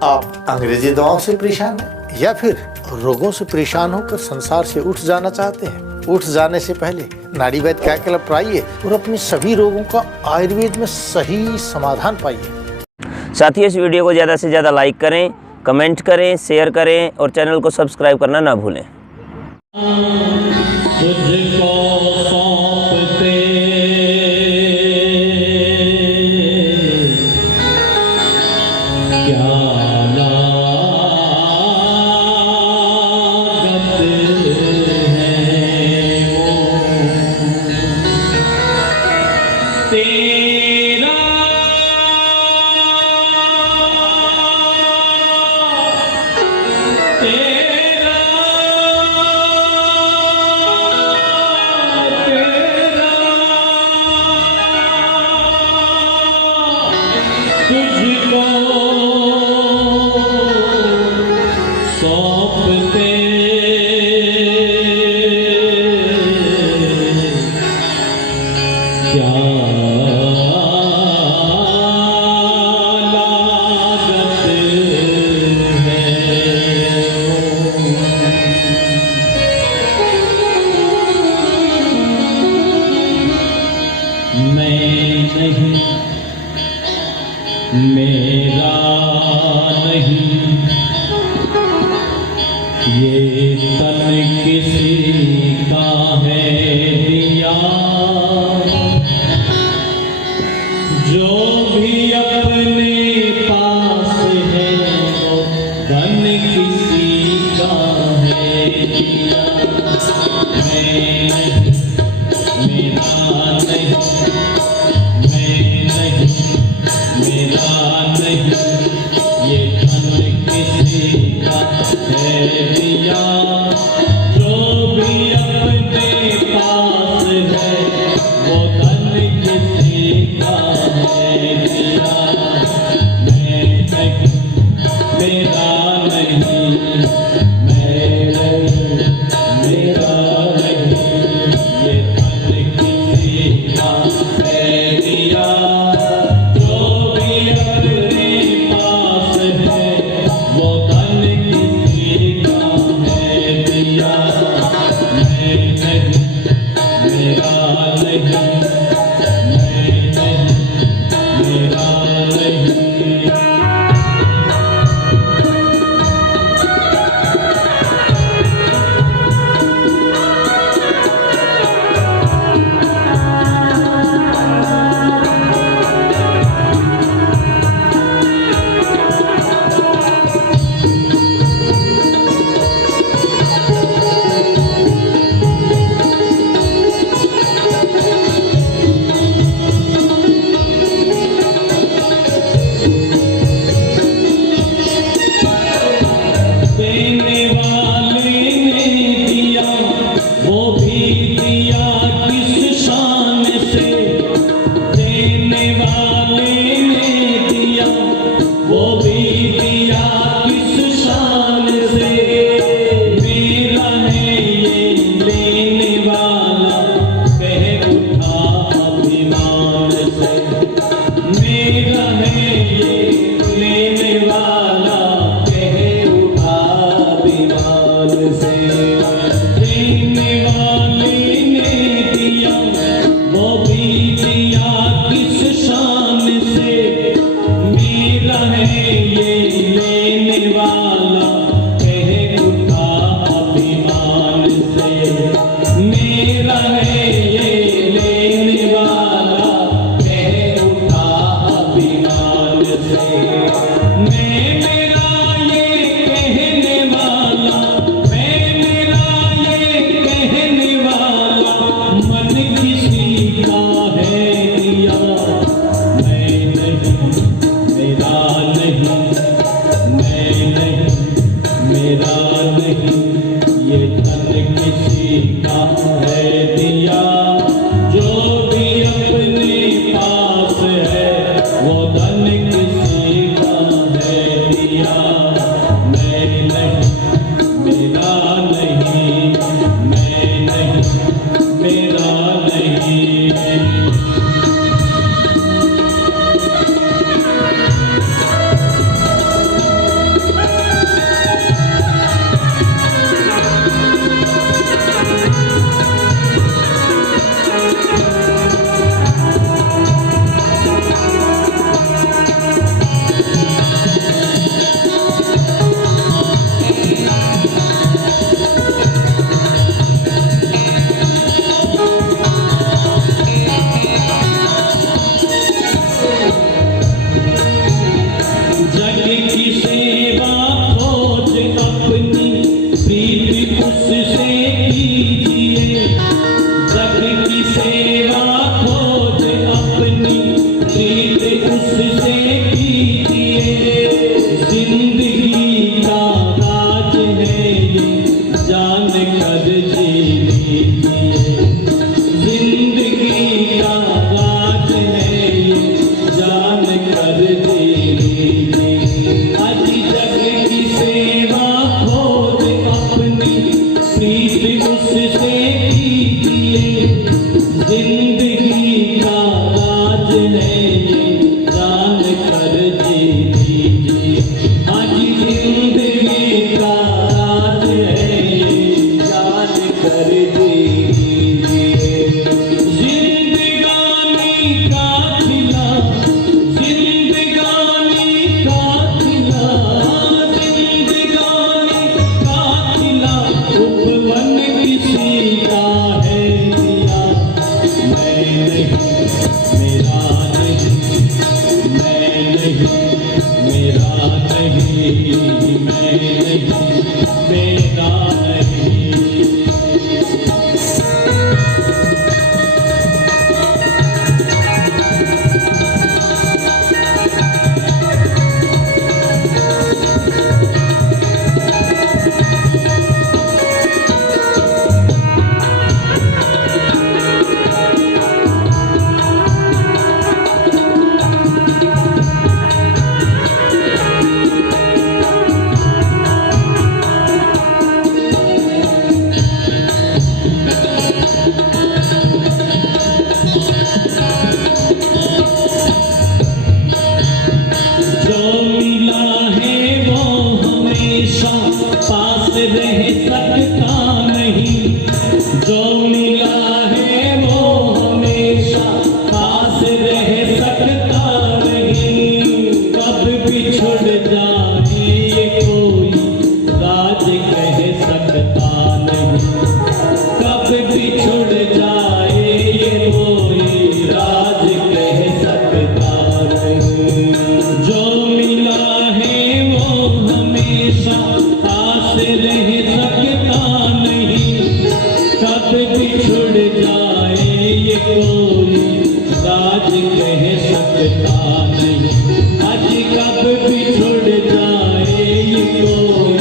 आप अंग्रेजी दवाओं से परेशान हैं या फिर रोगों से परेशान होकर संसार से उठ जाना चाहते हैं? उठ जाने से पहले नाड़ी वैद्य क्या क्लब ट्राइए और अपने सभी रोगों का आयुर्वेद में सही समाधान पाइए। साथियों, इस वीडियो को ज़्यादा से ज़्यादा लाइक करें, कमेंट करें, शेयर करें और चैनल को सब्सक्राइब करना ना भूलें। मेरा नहीं ये तन किसी का है दिया, जो भी अपने पास है वो तन किसी का है दिया। मेरा नहीं ये तन किसी का है दिया, जो भी अपने पास है वो तन किसी का है दिया। मेरा नहीं मेरा नहीं ये तन किसी का है दिया, ये की सेवा खोज अपनी प्रीति उससे कीजिए। जग की सेवा खोज अपनी प्रीति उससे कीजिए। जिंदगी का राज है ये जान कर जी लीजिए। जिंदगी का राज है ये जान कर जी लीजिए। आज जग की सेवा खोज अपनी प्रीति उससे कीजिए। जिंदगी का राज है ये जान कर जी लीजिए। आज जिंदगी का राज है ये जान कर जी लीजिए। जिंदगानी का खिला, जिंदगानी का खिला, जिंदगानी का खिला उपवन किसी का है दिया। मैं नहीं, मेरा नहीं, मैं नहीं, मेरा नहीं, मैं नहीं, मेरा नहीं। जो मिला है वो हमेशा पास रह सकता नहीं। जो मिला है वो हमेशा पास रह सकता नहीं। कब बिछुड़ जाए ये कोई राज कह सकता नहीं। कब बिछुड़ जाए ये कोई राज कह सकता नहीं। जो मिला है वो हमेशा पास रह सकता नहीं। कब बिछुड़ जाए ये कोई राज कह सकता नहीं। आज कब बिछुड़ जाए ये कोई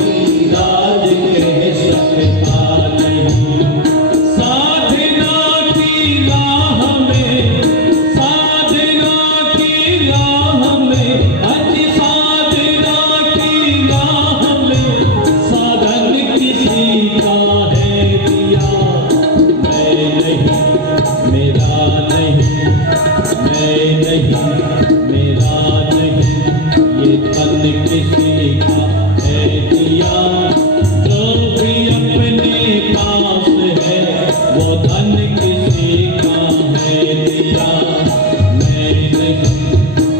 राज कह सकता नहीं। साधना की राह में, साधना की राह में, आज साधना की राह में साधन किसी का है दिया। मैं नहीं, मेरा नहीं, मैं नहीं, मेरा नहीं, ये तन किसी का है दिया। जो भी अपने पास है वो धन किसी का है दिया। मैं नहीं,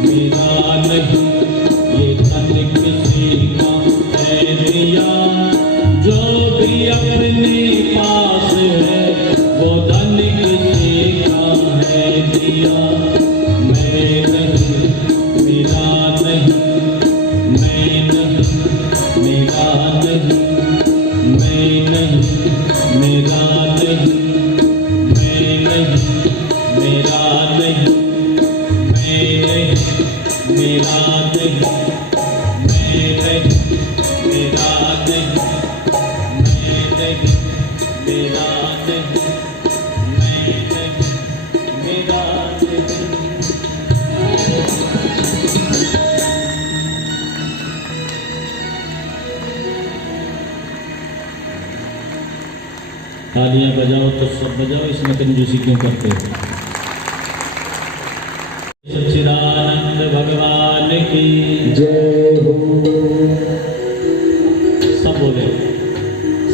मेरा नहीं, ये धन किसी का है दिया। जो भी अपने पास है वो धन किसी का है दिया। मैं नहीं, मेरा नहीं, मैं नहीं, मेरा नहीं, मैं नहीं, मेरा नहीं, मैं नहीं, मेरा नहीं, मैं नहीं, मेरा नहीं, मैं नहीं, मेरा नहीं, मैं नहीं, मेरा नहीं, मैं नहीं, मेरा नहीं। तालियां बजाओ तो सब बजाओ, इसमें कंजूसी क्यों करते हो? सच्चिदानंद भगवान की जय हो। सब बोले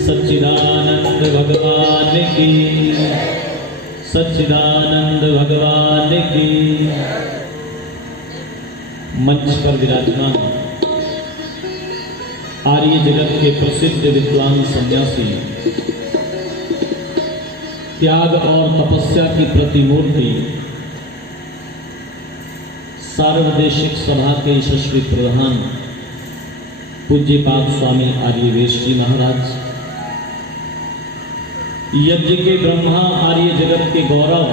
सच्चिदानंद भगवान की, सच्चिदानंद भगवान की। मंच पर विराजमान आर्य जगत के प्रसिद्ध विद्वान सन्यासी, त्याग और तपस्या की प्रतिमूर्ति, सार्वदेशिक सभा के यशस्वी प्रधान पूज्यपाद स्वामी आर्यवेश जी महाराज, यज्ञ के ब्रह्मा आर्य जगत के गौरव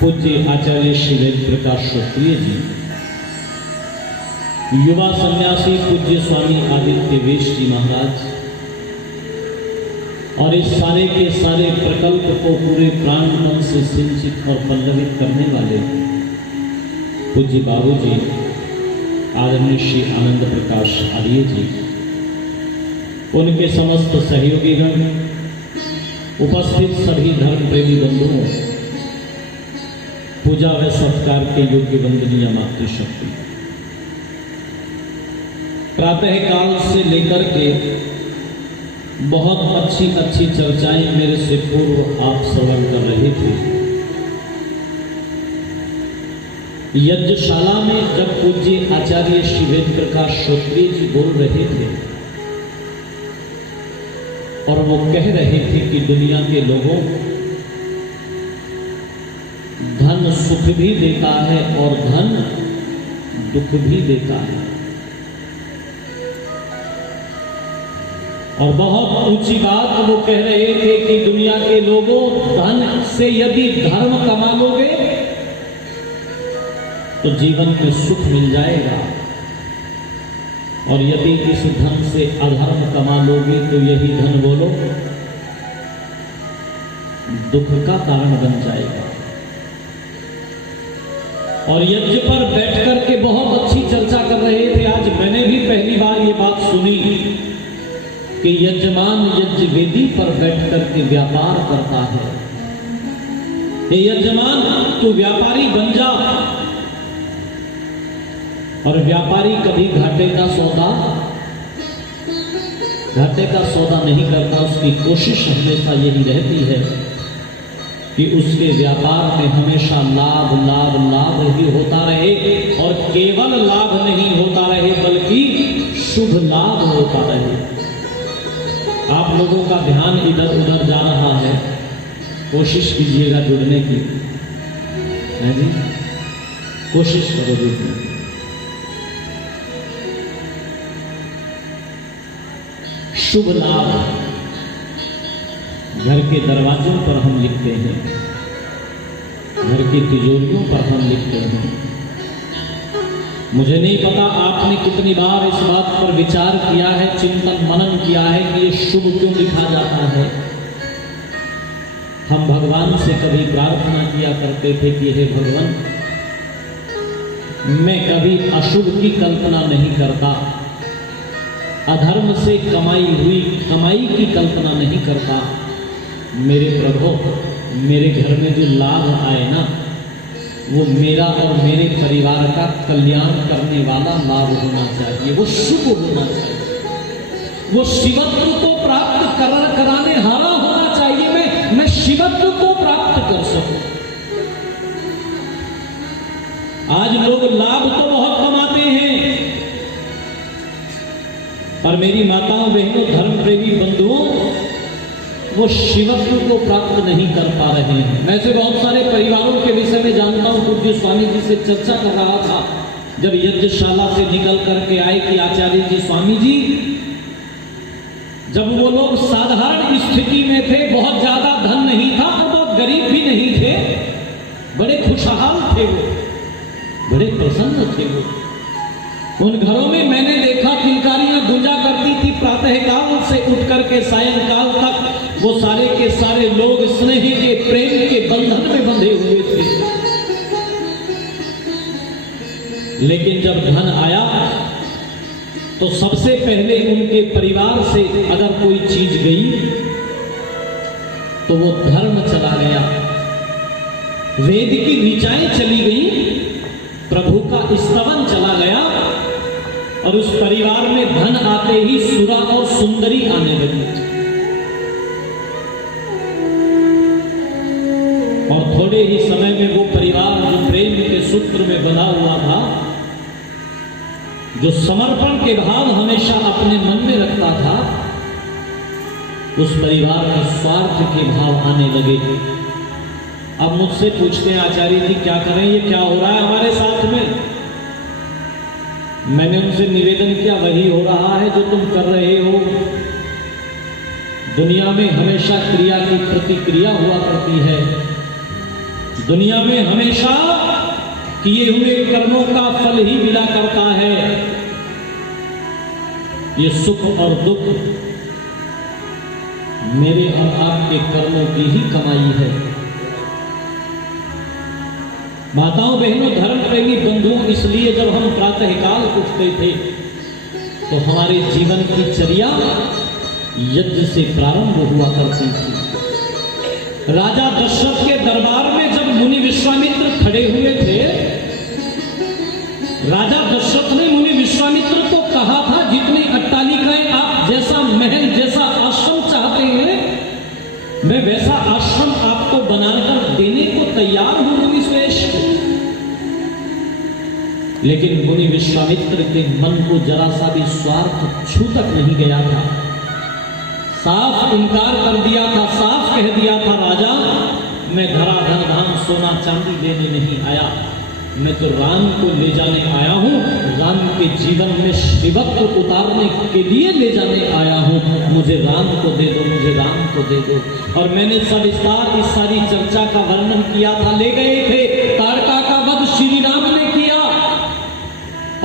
पूज्य आचार्य श्री वेद प्रकाश क्षत्रिय जी, युवा सन्यासी पूज्य स्वामी आदित्य वेश जी महाराज, और इस सारे के सारे प्रकल्प को पूरे प्राण मन से सिंचित और पल्लवित करने वाले पूज्य बाबू जी आदरणीय श्री आनंद प्रकाश आर्य जी, उनके समस्त सहयोगीगण, उपस्थित सभी धर्म प्रेमी बंधुओं, पूजा व सत्कार के योग्य वंदनीय मातृशक्ति, प्रातः काल से लेकर के बहुत अच्छी अच्छी चर्चाएं मेरे से पूर्व आप श्रवण कर रहे थे। यज्ञशाला में जब पूज्य आचार्य श्री वेद प्रकाश क्षत्रिय जी बोल रहे थे और वो कह रहे थे कि दुनिया के लोगों, धन सुख भी देता है और धन दुख भी देता है, और बहुत ऊंची बात वो कह रहे थे कि दुनिया के लोगों, धन से यदि धर्म कमा लोगे तो जीवन में सुख मिल जाएगा, और यदि इस धन से अधर्म कमा लोगे तो यही धन बोलो दुख का कारण बन जाएगा। और यज्ञ पर बैठ करके बहुत अच्छी चर्चा कर रहे थे। आज मैंने भी पहली बार ये बात सुनी कि यजमान यज्ञ वेदी पर बैठ करके व्यापार करता है। ये यजमान तू व्यापारी बन जा, और व्यापारी कभी घाटे का सौदा नहीं करता। उसकी कोशिश हमेशा यही रहती है कि उसके व्यापार में हमेशा लाभ लाभ लाभ ही होता रहे, और केवल लाभ नहीं होता रहे बल्कि शुभ लाभ होता रहे। आप लोगों का ध्यान इधर उधर जा रहा है, कोशिश कीजिएगा जुड़ने की, है जी, कोशिश करो जुड़ने की। शुभ लाभ घर के दरवाजों पर हम लिखते हैं, घर की तिजोरियों पर हम लिखते हैं। मुझे नहीं पता आपने कितनी बार इस बात पर विचार किया है, चिंतन मनन किया है कि ये शुभ क्यों लिखा जाता है। हम भगवान से कभी प्रार्थना किया करते थे कि हे भगवान, मैं कभी अशुभ की कल्पना नहीं करता, अधर्म से कमाई की कल्पना नहीं करता। मेरे प्रभु, मेरे घर में जो लाभ आए ना, वो मेरा और मेरे परिवार का कल्याण करने वाला लाभ होना चाहिए, वो शुभ होना चाहिए, वो शिवत्व को प्राप्त कराने हारा होना चाहिए। मैं शिवत्व को प्राप्त कर सकूं। आज लोग लाभ तो बहुत कमाते हैं, और मेरी माताओं बहनों धर्म प्रेमी बंधुओं, वो शिवत्व को प्राप्त नहीं कर पा रहे हैं। मैं से बहुत सारे परिवारों के विषय में जानता हूं। पूज्य स्वामी जी से चर्चा कर रहा था जब यज्ञशाला से निकल करके आए कि आचार्य जी, स्वामी जी, जब वो लोग साधारण स्थिति में थे, बहुत ज्यादा धन नहीं था और बहुत गरीब भी नहीं थे, बड़े खुशहाल थे, वो बड़े प्रसन्न थे। वो उन घरों में मैंने देखा किलकारियां गूंजा करती थी, प्रातः काल से उठ करके सायंकाल तक वो सारे के सारे लोग स्नेह के प्रेम के बंधन में बंधे हुए थे। लेकिन जब धन आया तो सबसे पहले उनके परिवार से अगर कोई चीज गई तो वो धर्म चला गया, वेद की ऋचाएं चली गई, प्रभु का स्तवन चला गया, और उस परिवार में धन आते ही सुरा और सुंदरी आने लगी। और थोड़े ही समय में वो परिवार जो प्रेम के सूत्र में बंधा हुआ था, जो समर्पण के भाव हमेशा अपने मन में रखता था, उस परिवार में स्वार्थ के भाव आने लगे। अब मुझसे पूछते हैं, आचार्य जी क्या करें, ये क्या हो रहा है हमारे साथ में? मैंने उनसे निवेदन किया, वही हो रहा है जो तुम कर रहे हो। दुनिया में हमेशा क्रिया की प्रतिक्रिया हुआ करती है। दुनिया में हमेशा किए हुए कर्मों का फल ही मिला करता है। ये सुख और दुख मेरे और आपके कर्मों की ही कमाई है। माताओं बहनों, धर्म प्रेमी बंधुओं, इसलिए जब हम प्रातःकाल उठते थे तो हमारे जीवन की चर्या यज्ञ से प्रारंभ हुआ करती थी। राजा दशरथ के दरबार में जब मुनि विश्वामित्र खड़े हुए थे, राजा दशरथ ने मुनि विश्वामित्र को कहा था, जितनी अट्टालिकाएं आप, जैसा महल, जैसा आश्रम चाहते हैं, मैं वैसा आश्रम आपको बनाकर देने को तैयार हूं मुनि श्रेष्ठ। लेकिन मुनि विश्वामित्र के मन को जरा सा भी स्वार्थ छू तक नहीं गया था। साफ इनकार कर दिया था, साफ कह दिया था, राजा मैं धराधर धाम सोना चांदी लेने नहीं आया, मैं तो राम को ले जाने आया हूँ, राम के जीवन में श्रीवत्व उतारने के लिए ले जाने आया हूँ। मुझे राम को दे दो, मुझे राम को दे दो। और मैंने सविस्तार इस सारी चर्चा का वर्णन किया था। ले गए थे, ताड़का का वध श्री राम ने किया।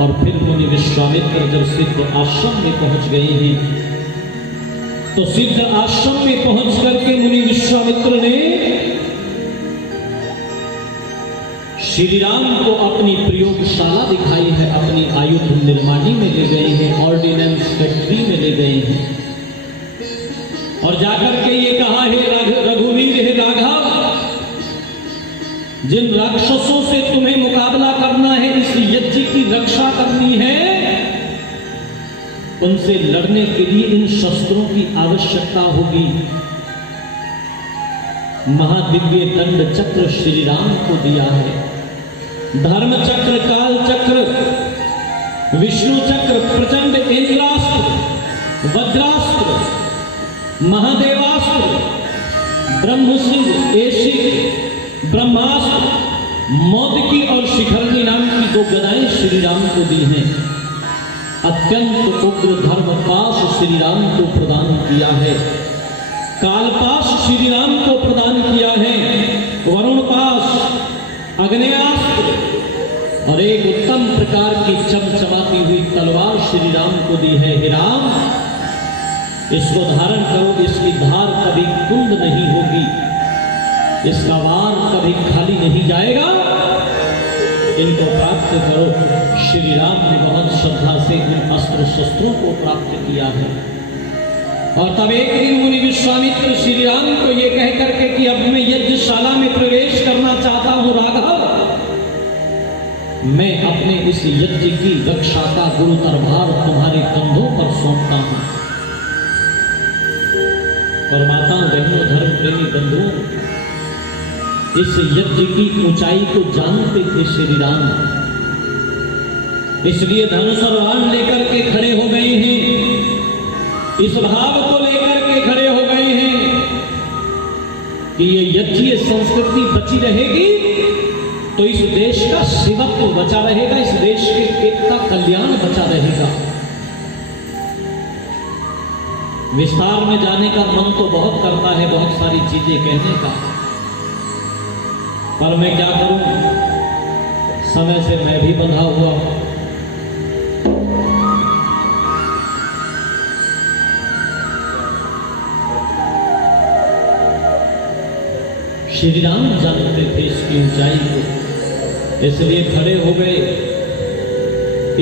और फिर मुनि विश्वामित्र जब सिद्ध आश्रम में पहुंच गए हैं, तो सिद्ध आश्रम में पहुंच करके मुनि विश्वामित्र ने श्री राम को अपनी प्रयोगशाला दिखाई है, अपनी आयुध निर्माणी में ले गए हैं, ऑर्डिनेंस फैक्ट्री में ले गए हैं। और जाकर के ये कहा है, रघुवीर हे राघव, जिन राक्षसों से तुम्हें मुकाबला करना है, इस यज्ञ की रक्षा करनी है, उनसे लड़ने के लिए इन शस्त्रों की आवश्यकता होगी। महादिव्य दंड चक्र श्री राम को दिया है। धर्म चक्र, काल चक्र, विष्णु चक्र, प्रचंड इंद्रास्त्र, वज्रास्त्र, महादेवास्त्र, ब्रह्मसिंह, एशिक, ब्रह्मास्त्र, मोदकी और शिखरनी नाम की 2 गदाएं श्री राम को दी हैं। अत्यंत उग्र धर्म पाश श्री राम को प्रदान किया है। कालपाश श्री राम को प्रदान किया है। वरुण पाश, अग्नेयास्त्र और एक उत्तम प्रकार की चमचमाती हुई तलवार श्री राम को दी है। हे राम, इसको धारण करो, इसकी धार कभी कुंद नहीं होगी, इसका वार कभी खाली नहीं जाएगा, इनको प्राप्त करो। श्री राम ने बहुत श्रद्धा से इन अस्त्र शस्त्रों को प्राप्त किया है। और तब एक दिन मुनि विश्वामित्र श्री राम को यह कह करके कि अब मैं यज्ञशाला में प्रवेश करना चाहता हूं, राघव, मैं अपने इस यज्ञ की रक्षा का गुरुतर भार तुम्हारे कंधों पर सौंपता हूं। और माताओं बहनों, धर्म प्रेमी बंधुओं, इस यज्ञ की ऊंचाई को जानते थे श्री राम, इसलिए धनुष और बाण लेकर के खड़े हो गए हैं। इस भाव को लेकर के खड़े हो गए हैं कि ये यज्ञीय संस्कृति बची रहेगी तो इस देश का शिवत्व बचा रहेगा, इस देश के का कल्याण बचा रहेगा। विस्तार में जाने का मन तो बहुत करता है, बहुत सारी चीजें कहने का, पर मैं क्या करूं, समय से मैं भी बंधा हुआ हूं। श्री राम जानते थे इसकी ऊंचाई को, इसलिए खड़े हो गए।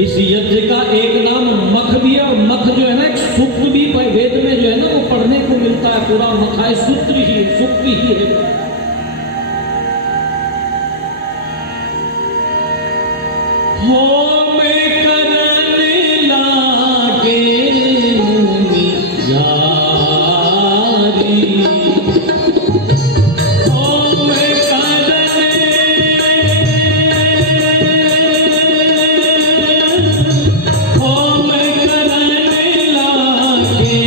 इस यज्ञ का एक नाम मख भी है, और मख जो है ना एक सूक्त भी वेद में जो है ना वो पढ़ने को मिलता है। पूरा मखा है, सूत्र ही, सूक्त ही है। हो में करने लागे मुनि जारी, हो में करने, हो में करने लागे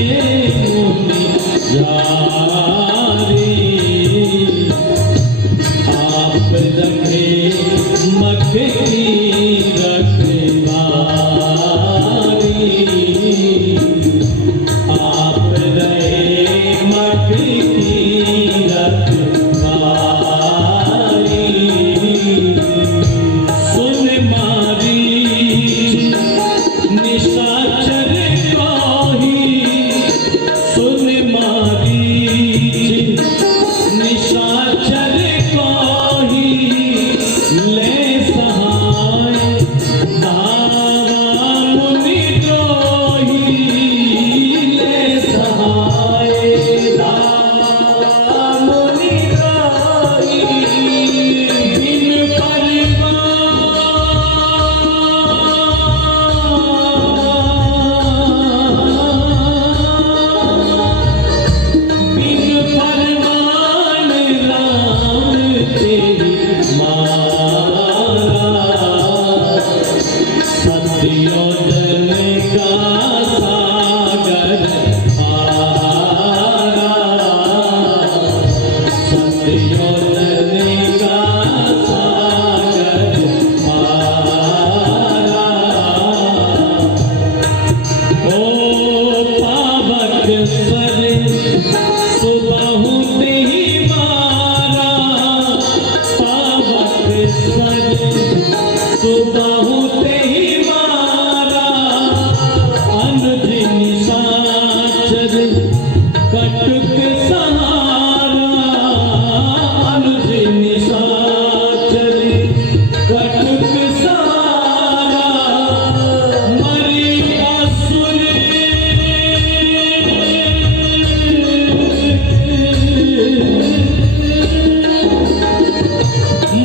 मुनि जारी। निशाचर काही सुन मारीच निशाचर काही ले सहाय धावा मुनि द्रोही ले सहाय धावा मुनि द्रोही बिन परवान राम तेरी मारा सत्योजन का सागर पारा सत्योजन का सागर पारा ओ पावक स्वर सुबाहु ही मारा पावक स्वर सुबाहु ही मारा अनुज निशाचर कटुक सहारा अनुज निशाचर कटुक सहारा मरी असुर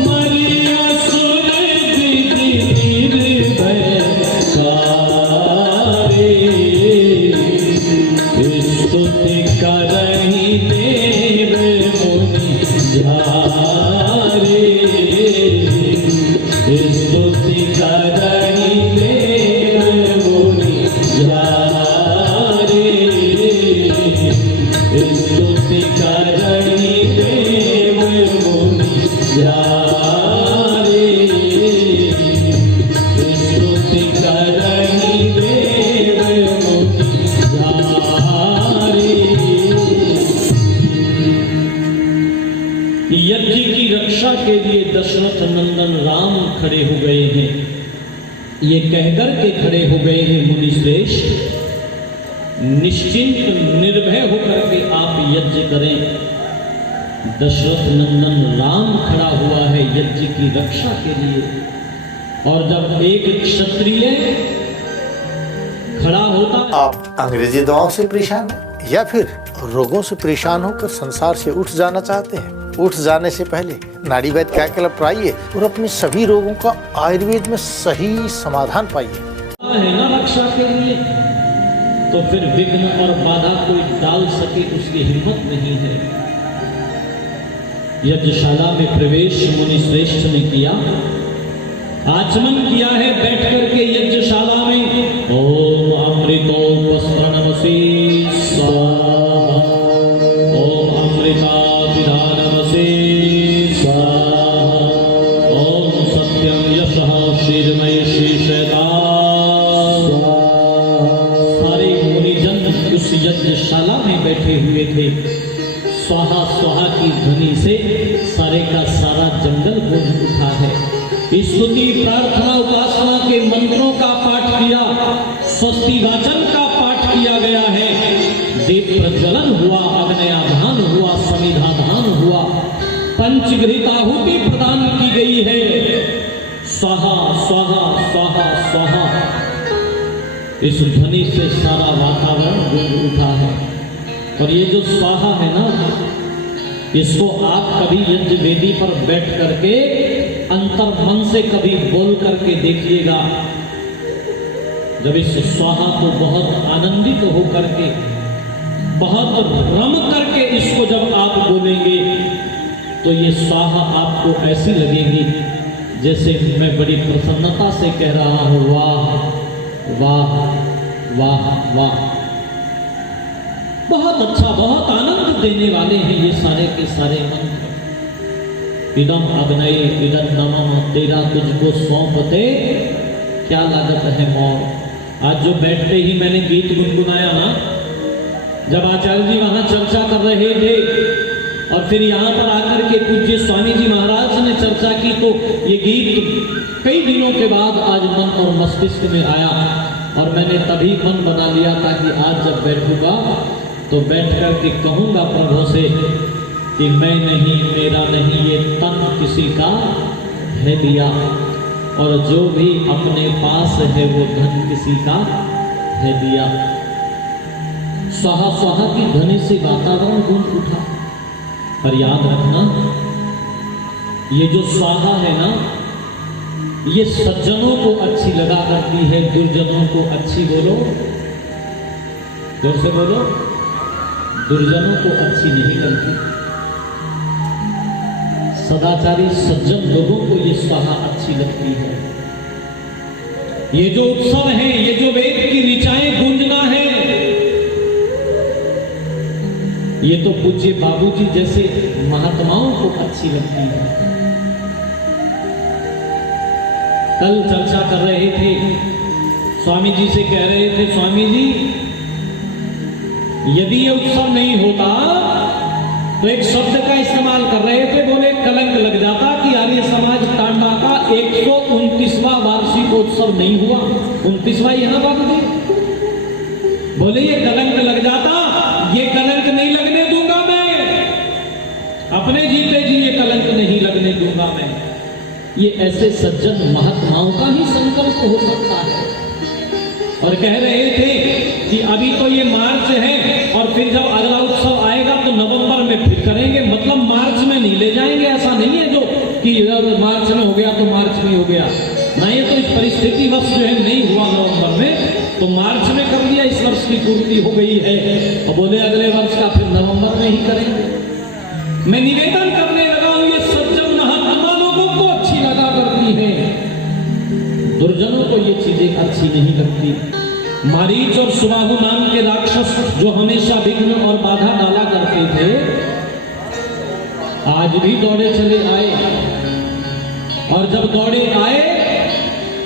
मरिया सुर दीर भयकारे स्तुति करहि देव मुनि झारे स्तुति करहि देव मुनि झारे स्तुति करहि देव मुनि झारे स्तुति करहि देव मुनि झारे। यज्ञ की रक्षा के लिए दशरथ नंदन राम खड़े हो गए हैं। ये कहकर के खड़े हो गए हैं मुनि श्रेष्ठ, निश्चिंत निर्भय होकर के आप यज्ञ करें। दशरथ नंदन राम खड़ा हुआ है यज्ञ की रक्षा के लिए। और जब एक क्षत्रिय खड़ा होता है, आप अंग्रेजी दवाओं से परेशान हैं या फिर रोगों से परेशान होकर संसार से उठ जाना चाहते हैं? उठ जाने से पहले नाड़ी वैद्य क्या क्लब आइए और अपने सभी रोगों का आयुर्वेद में सही समाधान पाइए। है ना रक्षा के लिए, तो फिर विघ्न और बाधा कोई डाल सके उसकी हिम्मत नहीं है। यज्ञशाला में प्रवेश मुनि श्रेष्ठ ने किया, आचमन किया है बैठ करके यज्ञशाला में। ओम अमृतोपस्रणमसि स्वाहा ओम अमृताभिधानमसि स्वाहा ओम सत्यम यशः शीर्मय शीर्षदा सारे मुनिजन उस यज्ञशाला में बैठे हुए थे। स्वाहा स्वाहा की ध्वनि से सारे का सारा जंगल गूंज उठा है। स्तुति प्रार्थना उपासना के मंत्रों का पाठ किया, स्वस्ति वाचन का पाठ किया गया है। दीप प्रज्वलन हुआ, अग्नयाधान हुआ, समिधाधान हुआ, पंचघृताहुति प्रदान की गई है। स्वाहा स्वाहा स्वाहा स्वाहा इस ध्वनि से सारा वातावरण गूंज उठा है। और ये जो स्वाहा है ना, इसको आप कभी यज्ञ वेदी पर बैठ करके अंतर मन से कभी बोल करके देखिएगा। जब इस स्वाहा को बहुत आनंदित होकर के, बहुत रम करके इसको जब आप बोलेंगे तो ये स्वाहा आपको ऐसी लगेगी जैसे मैं बड़ी प्रसन्नता से कह रहा हूँ, वाह वाह वाह वाह। बहुत अच्छा, बहुत आनंद देने वाले हैं ये सारे के सारे मंत्र। इदम अग्नये इदम नमः तेरा तुझको सौंपते क्या लागत है मोर। आज जो बैठते ही मैंने गीत गुनगुनाया ना, जब आचार्य जी वहां चर्चा कर रहे थे और फिर यहाँ पर आकर के पूज्य स्वामी जी महाराज ने चर्चा की, तो ये गीत कई दिनों के बाद आज मन और मस्तिष्क में आया। और मैंने तभी मन बना लिया था कि आज जब बैठूंगा तो बैठ कर के कहूँगा प्रभु से कि मैं नहीं, मेरा नहीं, ये तन किसी का है दिया, और जो भी अपने पास है वो धन किसी का है दिया। स्वाहा स्वाहा की ध्वनि से वातावरण गूंज उठा। पर याद रखना, ये जो स्वाहा है ना, ये सज्जनों को अच्छी लगा करती है, दुर्जनों को अच्छी, बोलो जोर से बोलो, दुर्जनों को अच्छी नहीं लगती। सदाचारी सज्जन लोगों को ये स्वाहा अच्छी लगती है। ये जो उत्सव है, ये जो वेद की ऋचाएं गूंजना है, ये तो पूज्य बाबूजी जैसे महात्माओं को अच्छी लगती है। कल चर्चा कर रहे थे, स्वामी जी से कह रहे थे, स्वामी जी यदि ये उत्सव नहीं होता तो एक शब्द का इस्तेमाल कर रहे थे, बोले कलंक लग जाता कि आर्य समाज तांडा का 129वां वार्षिकोत्सव नहीं हुआ। 29वां ही है ना बाबू जी? बोले ये कलंक लग जाता, ये कलंक नहीं लगने दूंगा मैं, अपने जीते जी ये कलंक नहीं लगने दूंगा मैं। ये ऐसे सज्जन महात्माओं का ही संकल्प हो सकता है। और कह रहे थे कि अभी तो ये मार्च है और फिर जब अगला उत्सव आएगा तो नवंबर में फिर करेंगे, मतलब मार्च में नहीं ले जाएंगे। ऐसा नहीं है जो कि मार्च में हो गया तो मार्च में हो गया ना, ये तो इस परिस्थिति वश जो है नहीं हुआ नवंबर में तो मार्च में कर लिया, इस वर्ष की पूर्ति हो गई है और बोले अगले वर्ष का फिर नवंबर में ही करेंगे। मैं निवेदन करने लगा हूं, ये सज्जन महात्मा लोगों को अच्छी लगा करती है, दुर्जनों को ये चीजें अच्छी नहीं लगती। मारीच और सुबाहु नाम के राक्षस जो हमेशा विघ्न और बाधा डाला करते थे, आज भी दौड़े चले आए। और जब दौड़े आए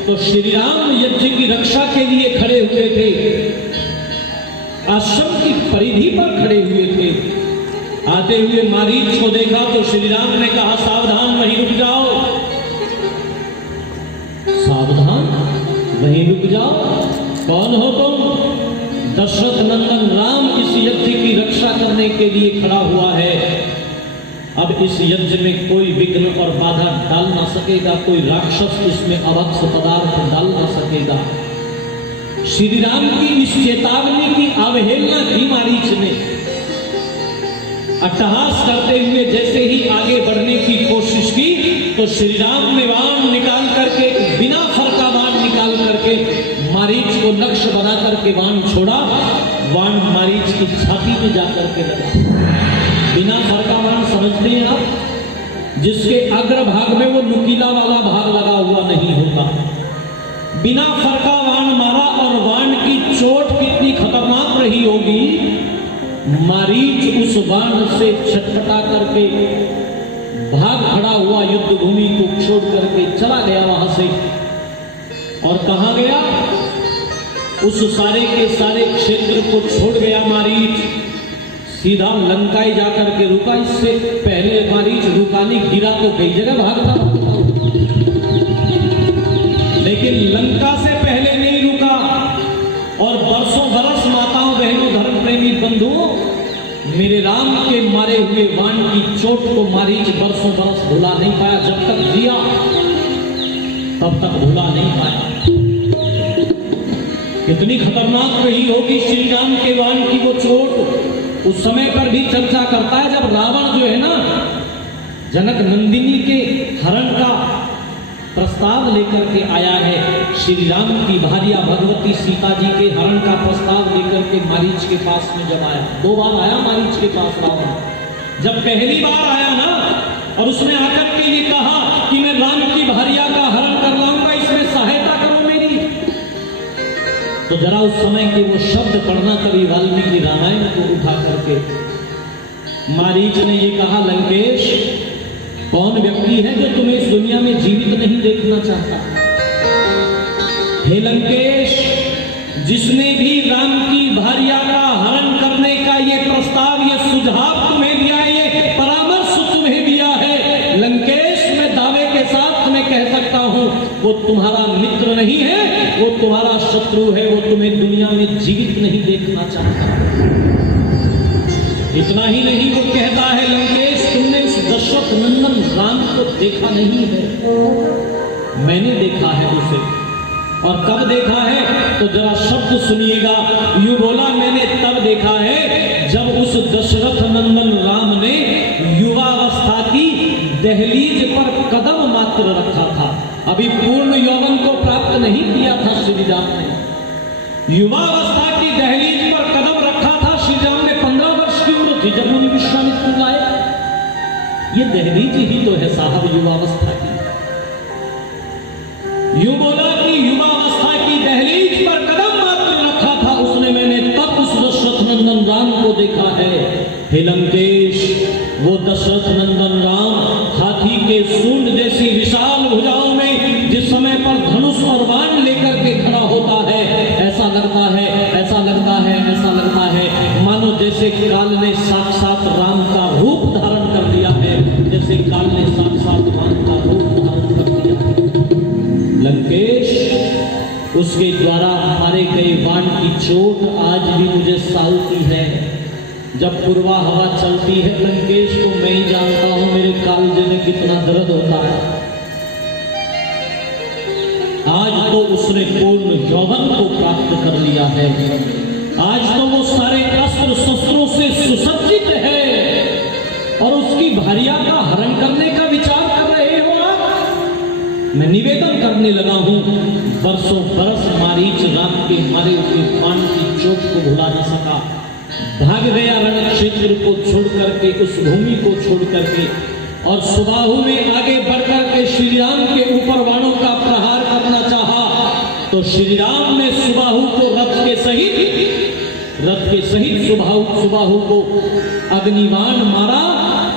तो श्री राम यज्ञ की रक्षा के लिए खड़े हुए थे, आश्रम की परिधि पर खड़े हुए थे। आते हुए मारीच को देखा तो श्री राम ने कहा, सावधान, वहीं रुक जाओ, सावधान वहीं रुक जाओ। कौन हो तुम? दशरथ नंदन राम इस यज्ञ की रक्षा करने के लिए खड़ा हुआ है। अब इस यज्ञ में कोई विघ्न और बाधा डाल ना सकेगा, कोई राक्षस इसमें अवक्ष पदार्थ डाल ना सकेगा। श्री राम की इस चेतावनी की अवहेलना की मारीच ने। अट्टहास करते हुए जैसे ही आगे बढ़ने की कोशिश की तो श्री राम ने बाण निकाल करके, बिना फरका बाण निकाल करके मारीच को लक्ष्य बना करके बाण छोड़ा। बाण मारीच की छाती में जाकर के लगा। बिना फरका बाण समझते हैं आप, जिसके अग्रभाग में वो नुकीला वाला भाग लगा हुआ नहीं होता। बिना फरका बाण मारा और बाण की चोट कितनी खतरनाक रही होगी। मारीच उस बाण से छटपटा करके भाग खड़ा हुआ, युद्ध भूमि को छोड़ करके चला गया वहां से। और कहां गया? उस सारे के सारे क्षेत्र को छोड़ गया मारीच, सीधा लंकाई जाकर के रुका। इससे पहले मारीच रुका नहीं, गिरा तो कई जगह भागता, लेकिन लंका से पहले नहीं रुका। और बरसों बरस माताओं, बहनों, धर्म प्रेमी बंधुओं, मेरे राम के मारे हुए बाण की चोट को मारीच बरसों बरस भुला नहीं पाया। जब तक जिया तब तक भुला नहीं पाया। कितनी खतरनाक रही होगी श्री राम के बाण की वो चोट। उस समय पर भी चर्चा करता है जब रावण जो है ना, जनक नंदिनी के हरण का प्रस्ताव लेकर के आया है। श्री राम की भार्या भगवती सीता जी के हरण का प्रस्ताव लेकर के मारीच के पास में जब आया, 2 बार आया मारीच के पास रावण। जब पहली बार आया ना और उसने आकर के ये कहा कि मैं राम की भार्या का हरण कर लाऊंगा, इसमें सहायता करो मेरी, तो जरा उस समय के वो शब्द पढ़ना कभी वाल्मीकि रामायण को उठा करके। मारीच ने ये कहा, लंकेश, कौन व्यक्ति है जो तुम्हें इस दुनिया में जीवित नहीं देखना चाहता? हे लंकेश, जिसने भी राम की भार्या का हरण करने का ये प्रस्ताव, ये सुझाव तुम्हें दिया है, ये परामर्श तुम्हें दिया है, लंकेश, मैं दावे के साथ तुम्हें कह सकता हूं वो तुम्हारा मित्र नहीं है, वो तुम्हारा शत्रु है, वो तुम्हें दुनिया में जीवित नहीं देखना चाहता। इतना ही नहीं, वो कहता है लंकेश तुमने उस दशरथ नंदन राम को देखा नहीं है। मैंने देखा है उसे। और कब देखा है तो जरा शब्द सुनिएगा। यूं बोला मैंने तब देखा है जब उस दशरथ नंदन राम ने युवावस्था की दहलीज पर कदम मात्र रखा था। अभी पूर्ण यौवन को प्राप्त नहीं किया था श्री राम ने। युवावस्था की दहलीज पर कदम रखा था श्री राम ने। 15 वर्ष की उम्र थी जब मुनि विश्वामित्र लाए। ये दहलीज ही तो है साहब युवावस्था की। यूं बोला कि युवावस्था की दहलीज पर कदम मात्र रखा था उसने, मैंने तब उस दशरथ नंदन राम को देखा है। हे लंकेश, वो दशरथ नंदन राम हाथी के सूंड जैसी विशाल भुजाओं में जिस समय पर धनुष और बाण लेकर के खड़ा होता है, ऐसा लगता है, ऐसा लगता है, ऐसा लगता है मानो जैसे काल ने साक्षात राम का रूप धारण कर लिया है, जैसे काल ने साक्षात राम का रूप धारण कर लिया है। लंकेश, उसके द्वारा मारे गए बाण की चोट आज भी मुझे सालती है। जब पूर्वा हवा चलती है लंकेश तो मैं ही जानता हूं मेरे कालजे में कितना दर्द होता है। आज तो उसने पूर्ण यौवन को प्राप्त कर लिया है। आज तो वो सारे अस्त्र शस्त्रों से सुसज्जित है और उसकी भार्या का हरण करने का विचार कर रहे हो आप। मैं निवेदन करने लगा हूं, बरसों बरस मारीच राम के मारे हुए बाण की चोट को भुला न सका। भाग गया रण क्षेत्र को छोड़ करके, उस भूमि को छोड़ करके, और सुबाहु में आगे बढ़कर के श्री राम के ऊपर बाणों का प्रहार करना चाहा तो श्री राम ने सुबाहु को रथ के सहित सुबाहु को अग्निबाण मारा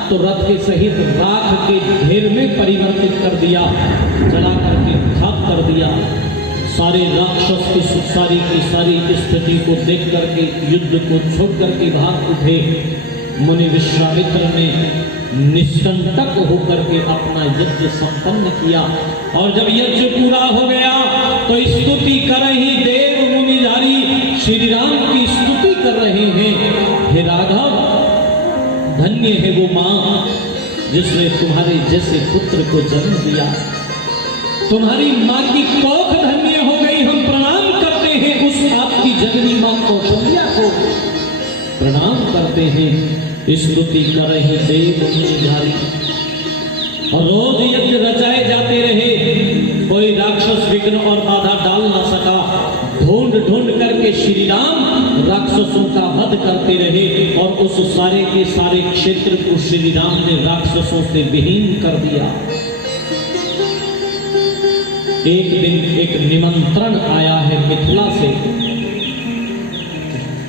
तो रथ के सहित राख के ढेर में परिवर्तित कर दिया, जला करके खाक कर दिया। सारे राक्षस की सारी स्थिति को देख करके युद्ध को छोड़ करके भाग उठे। मुनि विश्वामित्र ने निष्कंटक होकर के अपना यज्ञ संपन्न किया और जब यज्ञ पूरा हो गया तो स्तुति कर रही देव मुनिधारी श्री राम की स्तुति कर रहे हैं। हे राघव, धन्य है वो मां जिसने तुम्हारे जैसे पुत्र को जन्म दिया। तुम्हारी मां की कोख धन्य हो गई। हम प्रणाम करते हैं उस आपकी जननी मां कौशल्या को प्रणाम करते हैं। स्तुति कर रहे देव मुनिधारी। और रोज यज्ञ रचाए जाते रहे, कोई राक्षस विघ्न और बाधा डाल ना सका। ढूंढ ढूंढ करके श्री राम राक्षसों का वध करते रहे और उस सारे के सारे क्षेत्र को श्री राम ने राक्षसों से विहीन कर दिया। एक दिन एक निमंत्रण आया है मिथिला से,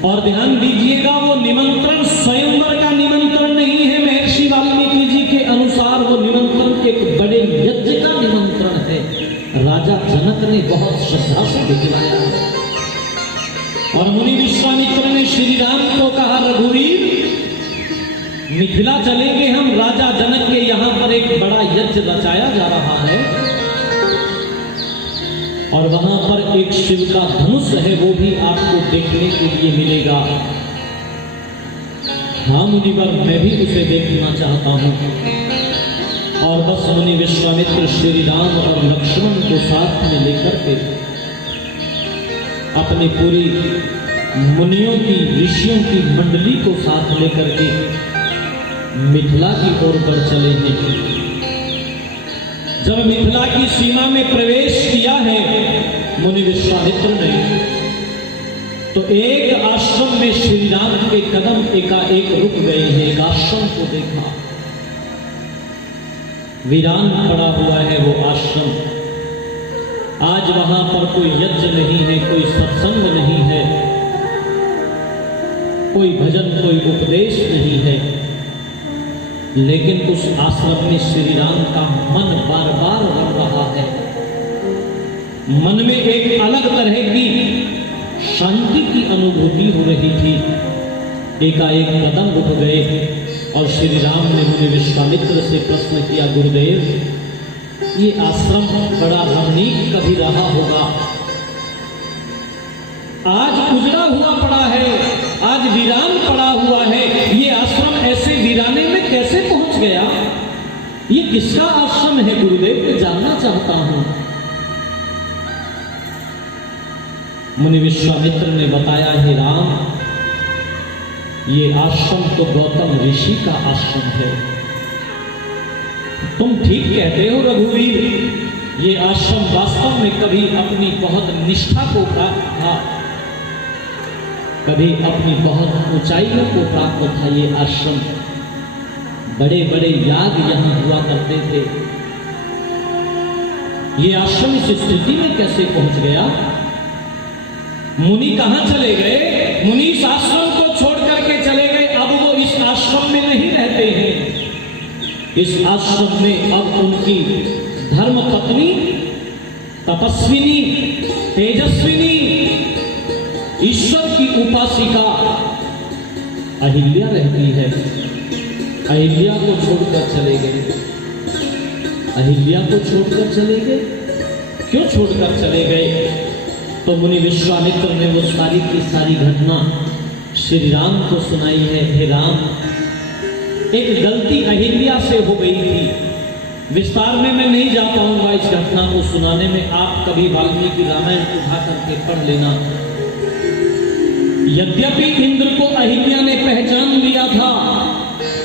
और ध्यान दीजिएगा वो निमंत्रण स्वयंवर का निमंत्रण नहीं है। महर्षि वाल्मीकि जी के अनुसार वो निमंत्रण एक बड़े यज्ञ का निमंत्रण है। राजा जनक ने बहुत श्रद्धा से भिजवाया है और मुनि विश्वामित्र ने श्री राम को कहा, रघुवीर मिथिला चलेंगे हम, राजा जनक के यहाँ पर एक बड़ा यज्ञ रचाया जा रहा है और वहां पर एक शिव का धनुष है, वो भी आपको देखने के लिए मिलेगा। हाँ मुनिवर, मैं भी उसे देखना चाहता हूं। और बस मुनि विश्वामित्र श्री राम और लक्ष्मण को साथ में लेकर के अपनी पूरी मुनियों की ऋषियों की मंडली को साथ लेकर के मिथिला की ओर बढ़ चले हैं। जब मिथिला की सीमा में प्रवेश किया है मुनि विश्वामित्र ने तो एक आश्रम में श्री राम के कदम एकाएक रुक गए हैं। एक आश्रम को देखा, वीरान पड़ा हुआ है वो आश्रम। आज वहां पर कोई यज्ञ नहीं है, कोई सत्संग नहीं है, कोई भजन, कोई उपदेश नहीं है, लेकिन उस आश्रम में श्री राम का मन बार बार रम रहा है। मन में एक अलग तरह की शांति की अनुभूति हो रही थी। एकाएक कदम रुक गए और श्री राम ने मुनि विश्वामित्र से प्रश्न किया, गुरुदेव ये आश्रम बड़ा रमणीक कभी रहा होगा, आज उजड़ा हुआ पड़ा है, आज वीरान पड़ा हुआ है। ये आश्रम ऐसे वीराने में कैसे पहुंच गया? ये किसका आश्रम है गुरुदेव, मैं जानना चाहता हूं। मुनि विश्वामित्र ने बताया, हे राम, ये आश्रम तो गौतम ऋषि का आश्रम है। तुम ठीक कहते हो रघुवीर, ये आश्रम वास्तव में कभी अपनी बहुत निष्ठा को प्राप्त था, कभी अपनी बहुत ऊंचाइयों को प्राप्त था। ये आश्रम, बड़े बड़े याग यहां हुआ करते थे। ये आश्रम इस स्थिति में कैसे पहुंच गया? मुनि कहां चले गए? मुनि इस आश्रम को छोड़ करके चले गए। अब वो इस आश्रम में नहीं रहते हैं। इस आश्रम में अब उनकी धर्म पत्नी, तपस्विनी, तेजस्विनी, ईश्वर की उपासिका अहिल्या रहती है। अहिल्या को छोड़कर चले गए। अहिल्या को छोड़कर चले गए। क्यों छोड़कर चले गए? तो मुनि विश्वामित्र ने वो सारी की सारी घटना श्री राम को सुनाई है। हे राम, एक गलती अहिल्या से हो गई थी। विस्तार में मैं नहीं जा पाऊंगा इस घटना को सुनाने में, आप कभी वाल्मीकि रामायण उठा करके पढ़ लेना। यद्यपि इंद्र को अहिल्या ने पहचान लिया था,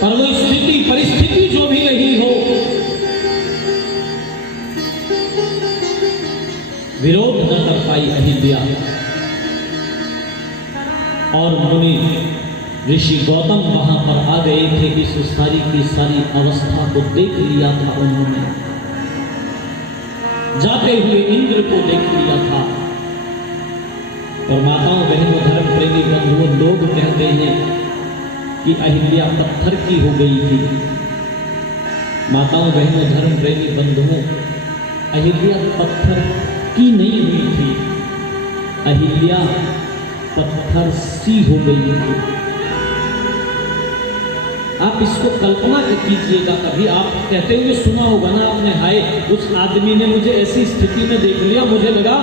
पर वो स्थिति परिस्थिति जो भी रही हो, विरोध न कर पाई अहिल्या। और मुनि ऋषि गौतम वहां पर आ गए थे। इस सारी की सारी अवस्था को देख लिया था उन्होंने, जाते हुए इंद्र को देख लिया था। और माताओं, बहनों, धर्म प्रेमी बंधुओं, लोग कहते हैं कि अहिल्या पत्थर की हो गई थी। माताओं, बहनों, धर्म प्रेमी बंधुओं, अहिल्या पत्थर की नहीं हुई थी। अहिल्या पत्थर सी हो गई थी। आप इसको कल्पना कीजिएगा। कभी आप कहते हुए सुना होगा ना आपने, हाय उस आदमी ने मुझे ऐसी स्थिति में देख लिया, मुझे लगा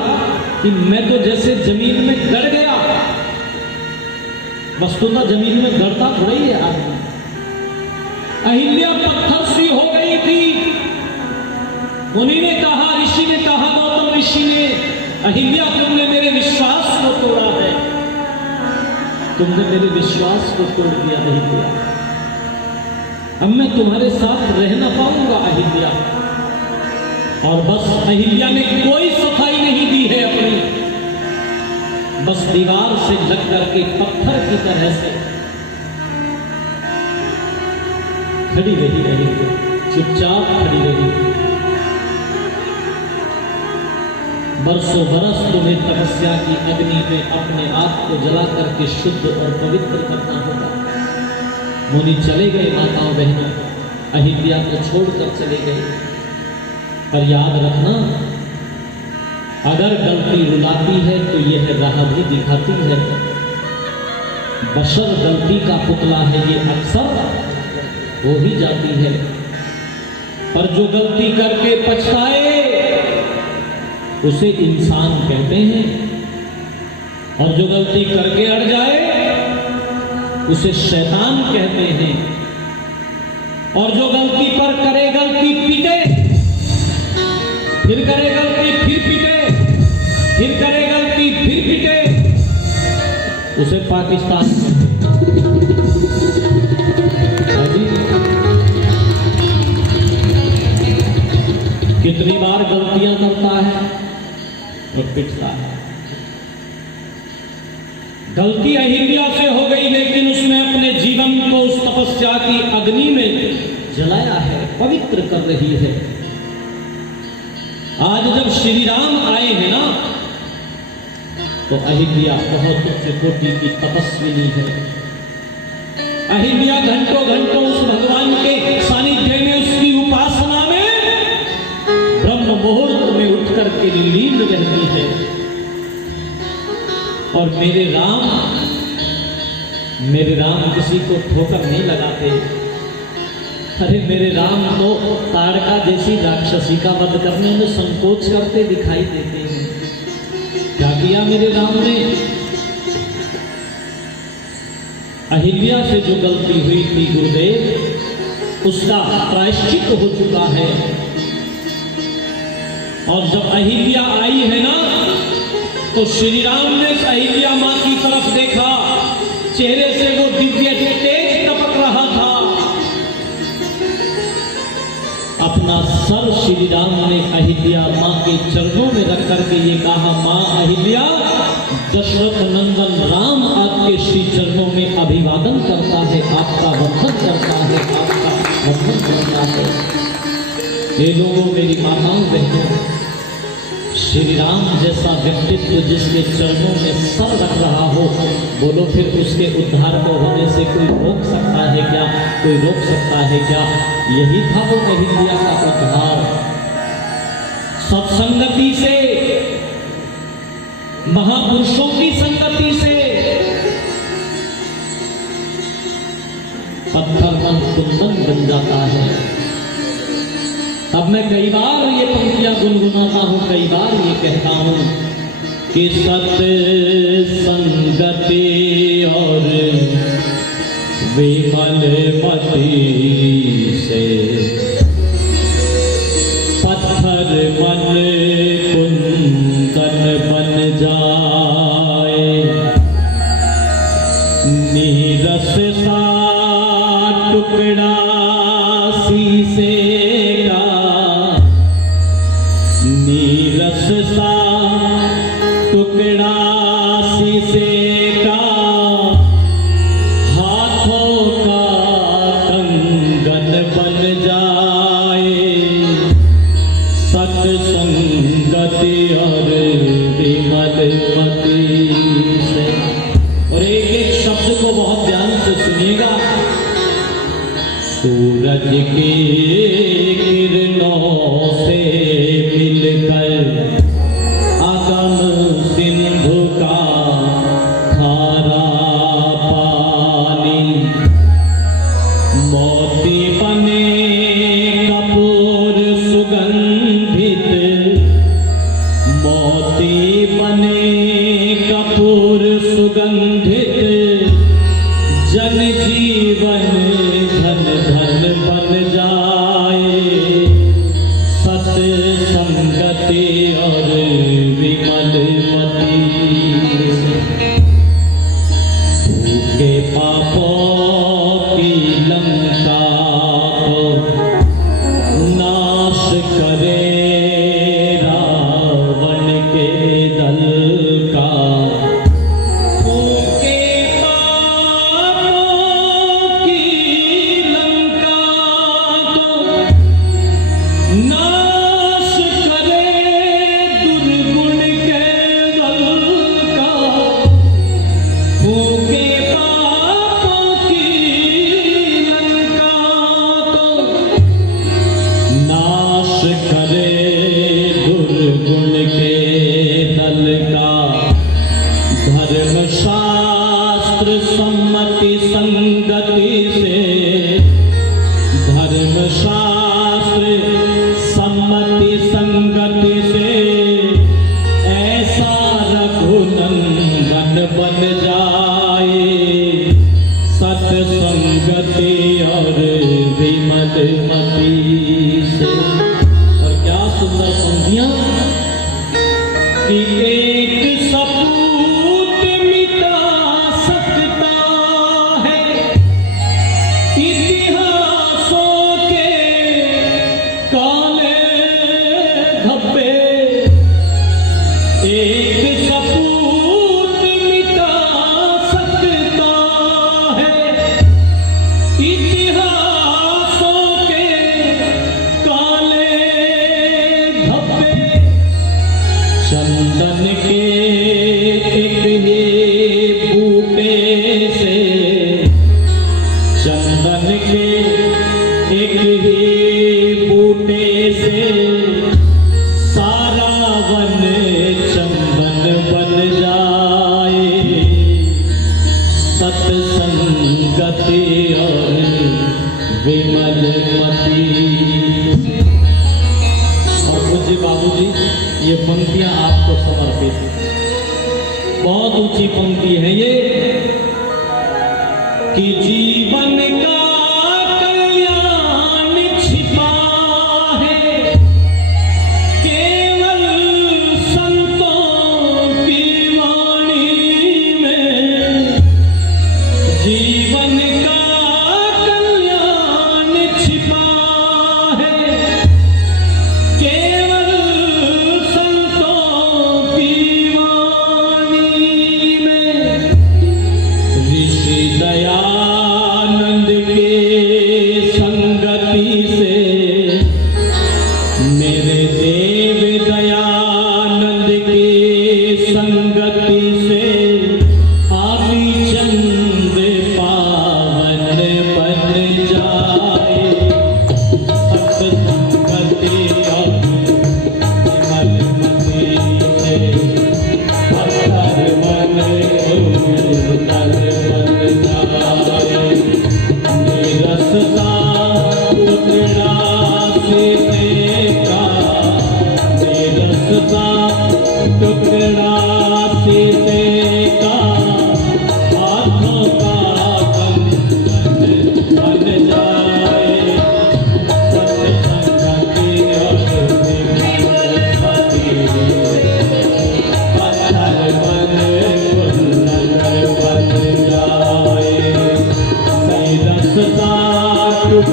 कि मैं तो जैसे जमीन में गड़ गया। वस्तुतः जमीन में गड़ता थोड़ा ही है आदमी। अहिल्या पत्थर सी हो गई थी। मुनि ने कहा, ऋषि ने कहा, गौतम ऋषि ने, अहिल्या तुमने मेरे विश्वास को तोड़ा है, तुमने मेरे विश्वास को तोड़ दिया अहिल्या। अब मैं तुम्हारे साथ रह न पाऊंगा अहिल्या। और बस अहिल्या ने कोई सफाई नहीं दी है अपनी, बस दीवार से लग करके पत्थर की तरह से खड़ी रही अहिल्या, चुपचाप खड़ी रही। बरसों बरस तुम्हें तपस्या की अग्नि में अपने आप को जला करके शुद्ध और पवित्र करना होगा। मुनि चले गए, माताओं बहनों, अहिल्या को छोड़कर चले गए। पर याद रखना, अगर गलती रुलाती है तो यह राह भी दिखाती है। बशर गलती का पुतला है, ये अक्सर हो ही जाती है। पर जो गलती करके पछताए उसे इंसान कहते हैं, और जो गलती करके अड़ जाए उसे शैतान कहते हैं। और जो गलती पर करे गलती पीटे, फिर करे गलती फिर पीटे, फिर करे गलती फिर पीटे, उसे पाकिस्तान कितनी बार गलतियां करता है और पिटता है। गलती अहिल्या से हो गई, लेकिन उसने अपने जीवन को उस तपस्या की अग्नि में जलाया है, पवित्र कर रही है। आज जब श्री राम आए हैं ना, तो अहिल्या बहुत उच्च कोटि की तपस्विनी है। अहिल्या घंटों घंटों उस भगवान के सानिध्य में, उसकी उपासना में, ब्रह्म मुहूर्त में उठ करके लीन रहती है। और मेरे राम किसी को ठोकर नहीं लगाते। अरे मेरे राम तो ताड़का जैसी राक्षसी का वध करने में संकोच करते दिखाई देते हैं। क्या किया मेरे राम ने? अहिल्या से जो गलती हुई थी गुरुदेव, उसका प्रायश्चित हो चुका है। और जब अहिल्या आई है ना, तो श्री राम ने अहिल्या मां की तरफ देखा, चेहरे से वो दिव्य तेज टपक रहा था। अपना सर श्री राम ने अहिल्या मां के चरणों में रख करके ये कहा, मां अहिल्या, दशरथ नंदन राम आपके श्री चरणों में अभिवादन करता है, आपका वंदन करता है, आपका वंदन करता है। ये लोगों, मेरी माताओं बहनों, श्री राम जैसा व्यक्तित्व जिसके चरणों में सर रख रहा हो, बोलो फिर उसके उद्धार को होने से कोई रोक सकता है क्या? कोई रोक सकता है क्या? यही था वो अहिल्या का उद्धार। सत्संगति से, महापुरुषों की संगति से पत्थर मन कुंदन बन जाता है। अब मैं कई बार ये पंक्तियां गुनगुनाता हूं, कई बार ये कहता हूं कि सत्संगति और विमल मति से पत्थर मन कुंदन बन जाए, नीरस सा टुकड़ा शीशे का, नीरस सा टुकड़ा शीशे का, हाथों का कंगन बन जाए, सत्संगति और विमल मति से। और एक एक शब्द को बहुत ध्यान से सुनिएगा। सूरज की किरणों से मिलकर अगम सिंधु का खारा पानी, मोती बने कपूर सुगंधित, मोती बने कपूर सुगंधित, जन जीवन धन धन बन जाए, सत्संगति और विमल मति से। भूखे पापों की लंका को नाश करे रावण के दल का, भूखे पापों की लंका को नाश करे दुर्गुण के दल का, भूखे पापों की लंका को नाश करे दुर्गुण के दल का, धर्मशास्त्र सम्मति संगति से, धर्मशास्त्र सम्मति संगति से, ऐसा रघुनंदन बन जाए, सत्संगति और विमल मति से। और क्या सुंदर पंक्तियां कि एक सपूत मिटा सकता है इतिहासों के काले धब्बे, एक सपूत मिटा सकता है इतिहासों के काले धब्बे, चंदन के एक ही बूटे से, चंदन के एक ही बूटे से, सारा वन चंदन बन जाए, सत्संगति और विमल मति। और पूज्य बाबूजी, ये पंक्तियां आपको समर्पित, बहुत ऊंची पंक्ति है ये।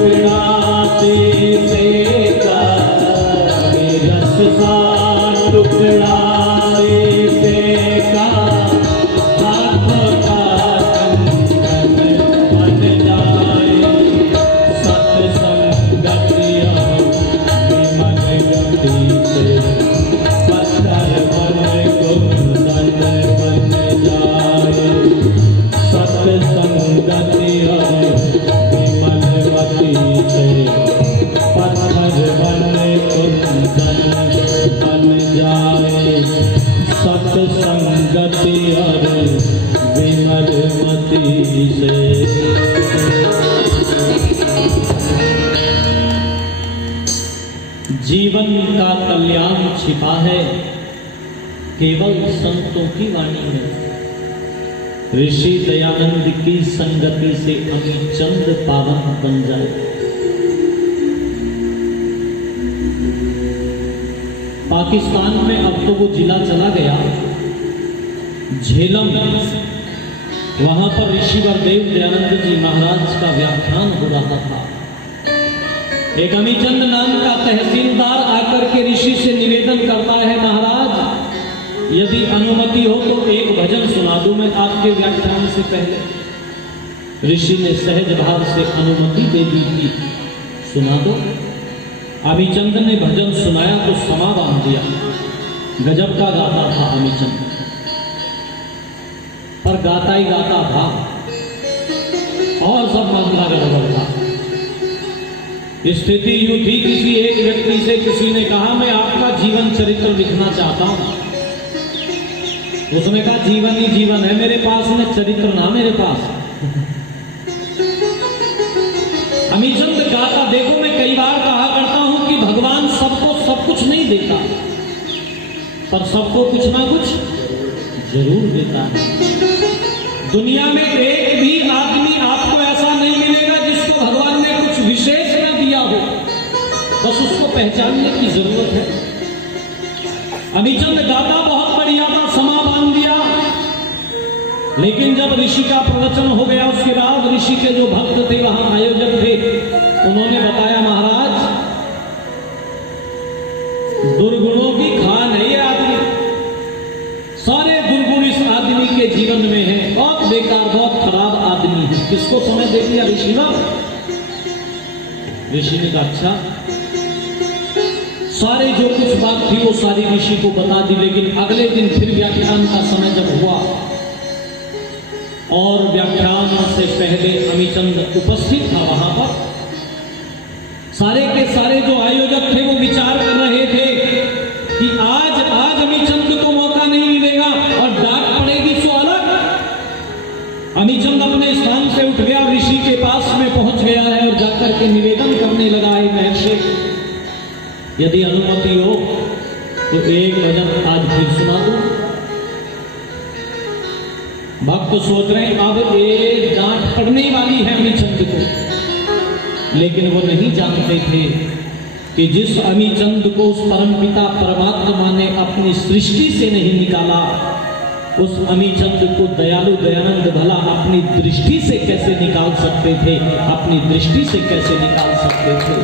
टुकड़ाते सेका रस सा टुकड़ाते सेका हाथों का कंगन बन जाए सत्संगतिया विमल गति से पत्थर बन कुंदन बन जाए सत्संगतिया विमल गति से पत्थर बन कुंदन बन जाए सत्संगति और विमल मति से। जीवन का कल्याण छिपा है केवल संतों की वाणी में। ऋषि दयानंद की संगति से अमीचंद पावन बन जाए। पाकिस्तान में अब तो वो जिला चला गया झेलम, वहां पर ऋषि वरदेव दयानंद जी महाराज का व्याख्यान हो रहा था। एक अमीचंद नाम का तहसीलदार आकर के ऋषि से निवेदन करता है, महाराज यदि अनुमति हो तो एक भजन सुना दूं मैं आपके व्याख्यान से पहले। ऋषि ने सहज भाव से अनुमति दे दी थी, सुना दो। अमीचंद ने भजन सुनाया तो समा बांध दिया। गजब का गाता था अमीचंद, पर गाता ही गाता था और सब मामला गड़बड़ था। स्थिति यूं थी, किसी एक व्यक्ति से किसी ने कहा मैं आपका जीवन चरित्र लिखना चाहता हूं। उसने कहा जीवन ही जीवन है मेरे पास में, चरित्र ना मेरे पास। अमीचंद गाता, देखो मैं कई बार कहा करता हूं कि भगवान सबको सब कुछ नहीं देता, पर सबको कुछ ना कुछ जरूर देता है। दुनिया में एक भी आदमी आपको ऐसा नहीं मिलेगा जिसको भगवान ने कुछ विशेष न दिया हो, बस उसको पहचानने की जरूरत है। अमीचंद गाता बहुत बढ़िया था, समा बांध दिया। लेकिन जब ऋषि का प्रवचन हो गया उसके बाद ऋषि के जो भक्त थे, वहां आयोजक थे, उन्होंने बताया महाराज दुर्गुणों की खान है ये आदमी, सारे दुर्गुण इस आदमी के जीवन में है, बहुत बेकार बहुत खराब आदमी है। किसको समय दे दिया ऋषि ने? ऋषि ने कहा अच्छा। सारे जो कुछ बात थी वो सारी ऋषि को बता दी। लेकिन अगले दिन फिर व्याख्यान का समय जब हुआ और व्याख्यान से पहले अमीचंद उपस्थित था वहां पर, सारे के सारे जो आयोजक थे वो विचार कर रहे थे कि आज अमीचंद को मौका नहीं मिलेगा और डांट पड़ेगी सो अलग। अमीचंद अपने स्थान से उठ गया, ऋषि के पास में पहुंच गया है और जाकर के निवेदन करने लगा है, महर्षि यदि अनुमति हो तो एक भजन आज फिर सुना दो। भक्त सोच रहे हैं अब एक डांट पड़ने वाली है अमीचंद को, लेकिन वो नहीं जानते थे कि जिस अमीचंद को उस परमपिता परमात्मा ने अपनी सृष्टि से नहीं निकाला, उस अमीचंद को दयालु दयानंद भला अपनी दृष्टि से कैसे निकाल सकते थे, अपनी दृष्टि से कैसे निकाल सकते थे।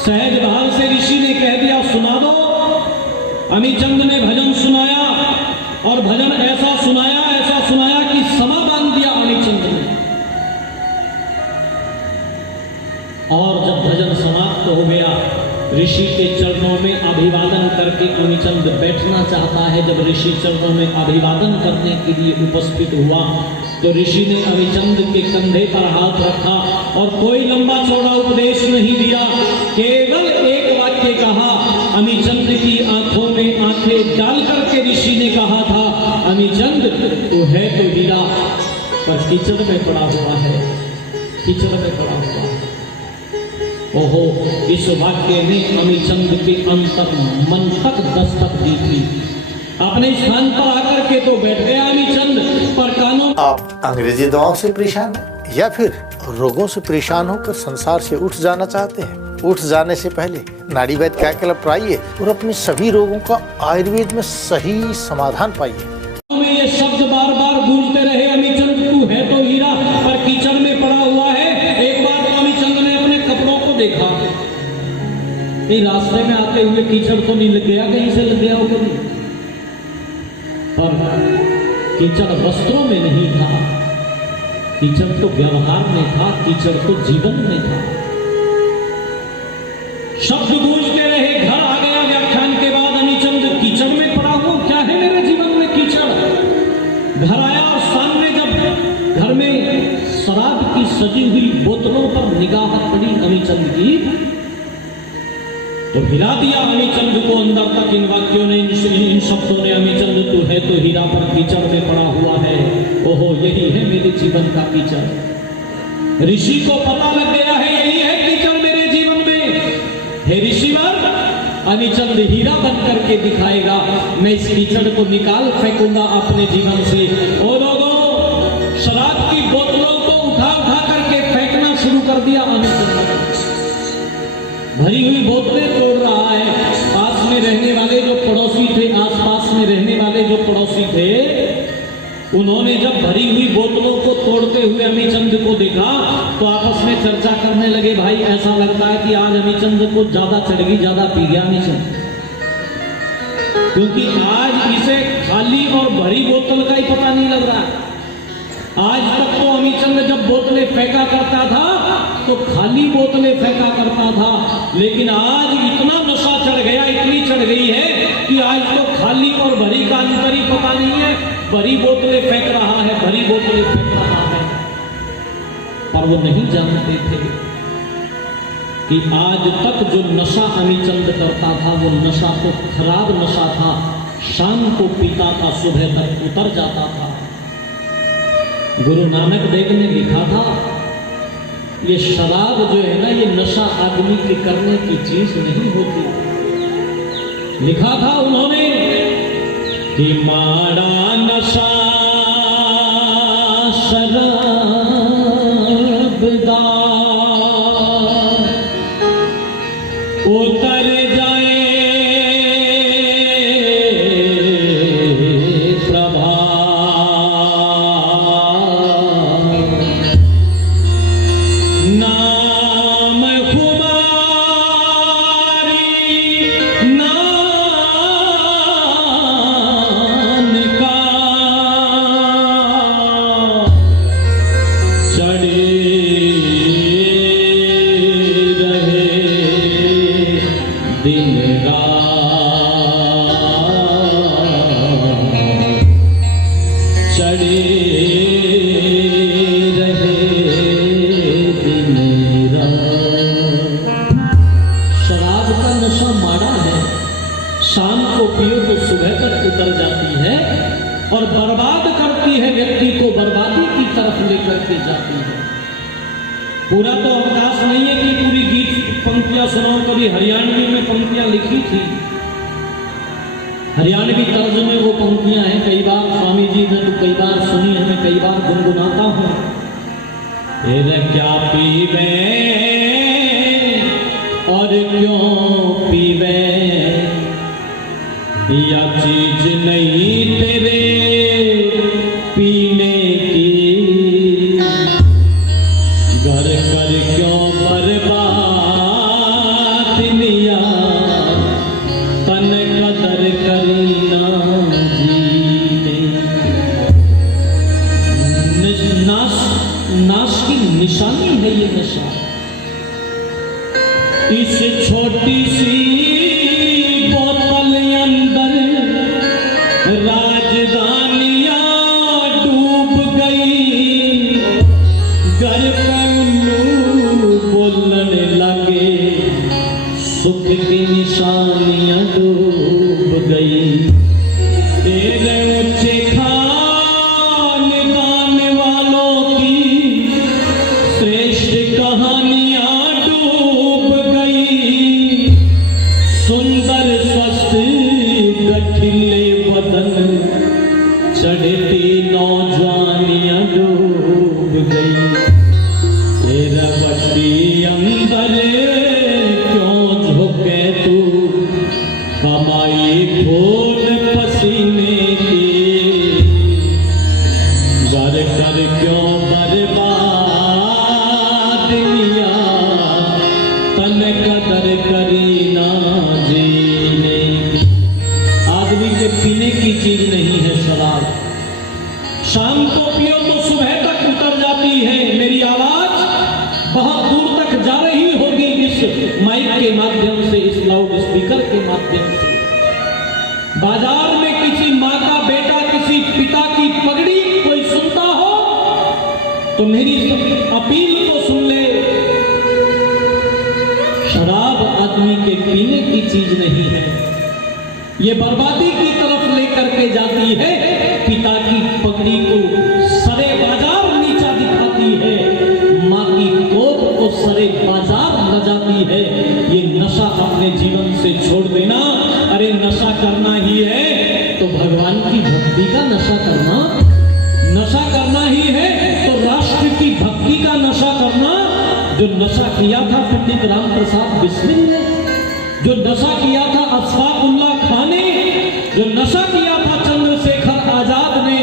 सहज भाव से ऋषि ने कह दिया सुना दो। अमीचंद ने भजन सुनाया और भजन ऐसा सुनाया कि समा बांध दिया अमीचंद ने। और जब भजन समाप्त हो गया, ऋषि के चरणों में अभिवादन करके अमीचंद बैठना चाहता है। जब ऋषि चरणों में अभिवादन करने के लिए उपस्थित हुआ तो ऋषि ने अमीचंद के कंधे पर हाथ रखा और कोई लंबा चौड़ा उपदेश नहीं दिया, केवल एक वाक्य कहा। अमीचंद की आंखों में आंखें डाल करके ऋषि ने कहा था, अमीचंद तू है तो हीरा पर कीचड़ में पड़ा हुआ है, कीचड़ में पड़ा हुआ है। ओहो, इस वाक्य ने अमीचंद के अंतर मन तक दस्तक दी थी। अपने स्थान पर आकर के तो बैठ गया अमीचंद, पर कानों। आप अंग्रेजी दवाओं से परेशान हैं या फिर रोगों से परेशान होकर संसार से उठ जाना चाहते हैं? उठ जाने से पहले नाड़ी वैद्य क्या क्लब पर आइए और अपने सभी रोगों का आयुर्वेद में सही समाधान पाइए। ये शब्द बार बार गूंजते रहे, अमीचंद तू है तो हीरा पर कीचड़ में पड़ा हुआ है। एक बार तो अमीचंद ने हुए कीचड़ तो नहीं लग गया, कहीं से लग गया हो कभी? पर कीचड़ वस्त्रों में नहीं था, कीचड़ तो व्यवहार में था, कीचड़ तो जीवन में था। शब्द गूंजते रहे, घर आ गया व्याख्यान के बाद अमीचंद कीचड़ में पड़ा हूं, क्या है मेरे जीवन में कीचड़। घर आया और सामने जब घर में शराब की सजी हुई बोतलों पर निगाह पड़ी अमीचंद की, तो हिला दिया अमीचंद को अंदर तक इन वाक्यों ने, इन शब्दों ने। अमीचंद तू है तो हीरा पर कीचड़ में पड़ा हुआ है, ओहो यही है मेरे जीवन का कीचड़। ऋषि को पता लग गया है यही है कीचड़ मेरे जीवन में। हे ऋषिवर, अमीचंद हीरा बन करके दिखाएगा, मैं इस कीचड़ को निकाल फेंकूंगा अपने जीवन से। और लोगों, शराब की बोतलों को उठा उठा करके फेंकना शुरू कर दिया अमीचंद। भरी हुई बोतलें तोड़ रहा है। पास में रहने वाले जो पड़ोसी थे, आसपास में रहने वाले जो पड़ोसी थे, उन्होंने जब भरी हुई बोतलों को तोड़ते हुए अमीचंद को देखा तो आपस में चर्चा करने लगे, भाई ऐसा लगता है कि आज अमीचंद को ज्यादा चढ़ गई, ज्यादा पी गया अमीचंद, क्योंकि आज इसे खाली और भरी बोतल का ही पता नहीं लग रहा है। आज तक तो अमीचंद जब बोतलें फेंका करता था तो खाली बोतलें फेंका करता था, लेकिन आज इतना नशा चढ़ गया, इतनी चढ़ गई है कि आज तो खाली और भरी का अंतर ही पता नहीं है। भरी बोतलें फेंक रहा है, भरी बोतलें फेंक रहा है। पर वो नहीं जानते थे कि आज तक जो नशा अमीचंद करता था वो नशा तो खराब नशा था। शाम को पीता था, सुबह तक उतर जाता था। गुरु नानक देव ने लिखा था, ये शराब जो है ना, ये नशा आदमी की करने की चीज नहीं होती। लिखा था उन्होंने कि माड़ा नशा शराब दा उतर जाए और बर्बाद करती है, व्यक्ति को बर्बादी की तरफ लेकर के जाती है। पूरा तो अवकाश नहीं है कि पूरी गीत पंक्तियां सुनाऊं। कभी हरियाणवी में पंक्तियां लिखी थी, हरियाणवी तर्ज में वो पंक्तियां हैं। कई बार स्वामी जी ने तो कई बार सुनी है, मैं कई बार गुनगुनाता हूं। क्या पीवे और क्यों पीवे, या चीज नहीं तेरे पीने की, घर कर क्यों बर्बाद लिया, तन कदर करना जीने। नाश की निशानी है ये नशा। इस छोटी सी बोतल अंदर राजधानियां डूब गई, घर पे उल्लू बोलने लगे, सुख की निशानियां डूब गई। तेरे ऊंचे खानदान वालों की श्रेष्ठ कहानियां डूब गई, सुंदर स्वस्थ गठिले बदन चढ़ती नौजवानियां डूब गई। तेरा बट्टी अंदर क्यों झुके तू, कमाई खून पसीने की, घर कर क्यों बर्बाद लिया, तन कदर करी ना जी। तो मेरी अपील तो सुन ले। शराब आदमी के पीने की चीज नहीं है, ये बर्बादी की तरफ लेकर के जाती है। पिता की पगड़ी को सरे बाजार नीचा दिखाती है, माँ की कोख को सरे बाजार ल जाती है। ये नशा अपने जीवन से छोड़ देना। अरे नशा करना ही है तो भगवान की भक्ति का नशा करना, नशा करना ही है तो राष्ट्र की भक्ति का नशा करना। जो नशा किया था पंडित राम प्रसाद बिस्मिल ने, जो नशा किया था अशफाकुल्लाह खान ने, जो नशा किया था चंद्रशेखर आजाद ने,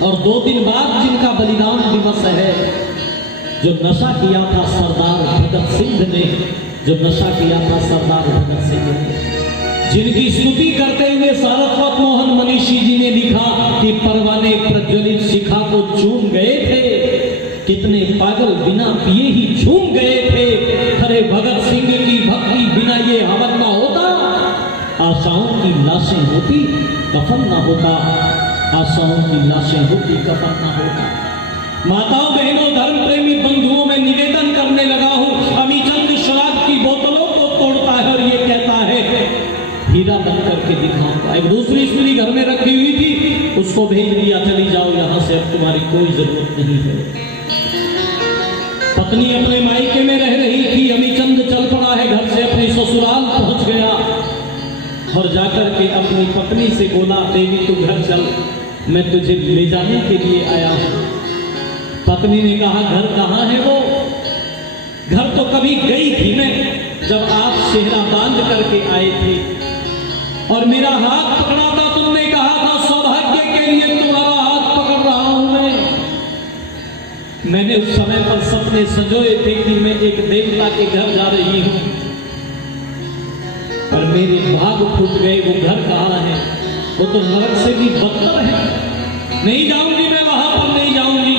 और 2 दिन बाद जिनका बलिदान दिवस है, जो नशा किया था सरदार भगत सिंह ने, जो नशा किया था सरदार भगत सिंह ने, जिनकी स्तुति करते हुए सारस्वत मोहन मनीषी जी ने लिखा कि परवाने प्रज्वलित शिखा को चूम गए थे, कितने पागल बिना पिए ही झूम गए थे। अरे भगत सिंह की भक्ति बिना ये हवन ना होता, आशाओं की लाशें होती कफन ना होता, आशाओं की लाशें होती कफन ना होता। माताओं बहनों धर्म प्रेमी बंधुओं में निवेदन करने लगा हूं, अमीचंद शराब की बोतलों को तोड़ता है और ये कहता है हीरा बन करके दिखाऊंगा। एक दूसरी स्त्री घर में रखी हुई थी, उसको भेज दिया, चली जाओ यहां से, अब तुम्हारी कोई जरूरत नहीं है। पत्नी अपने मायके में रह रही थी, अमीचंद चल पड़ा है घर से, अपने ससुराल पहुंच गया और जाकर के अपनी पत्नी से बोला, देवी तू घर चल, मैं तुझे ले जाने के लिए आया हूं। पत्नी ने कहा घर कहाँ है वो? घर तो कभी गई थी मैं, जब आप सेहरा बांध करके आए थे और मेरा हाथ पकड़ा था, तुमने कहा था सौभाग्य के लिए तुम्हारा हाथ पकड़ रहा हूं मैंने उस समय पर सपने सजोए थे कि मैं एक देवता के घर जा रही हूं, पर मेरे भाग फूट गए। वो घर कहाँ है? वो तो नरक से भी बदतर है, नहीं जाऊंगी मैं वहां पर, नहीं जाऊंगी।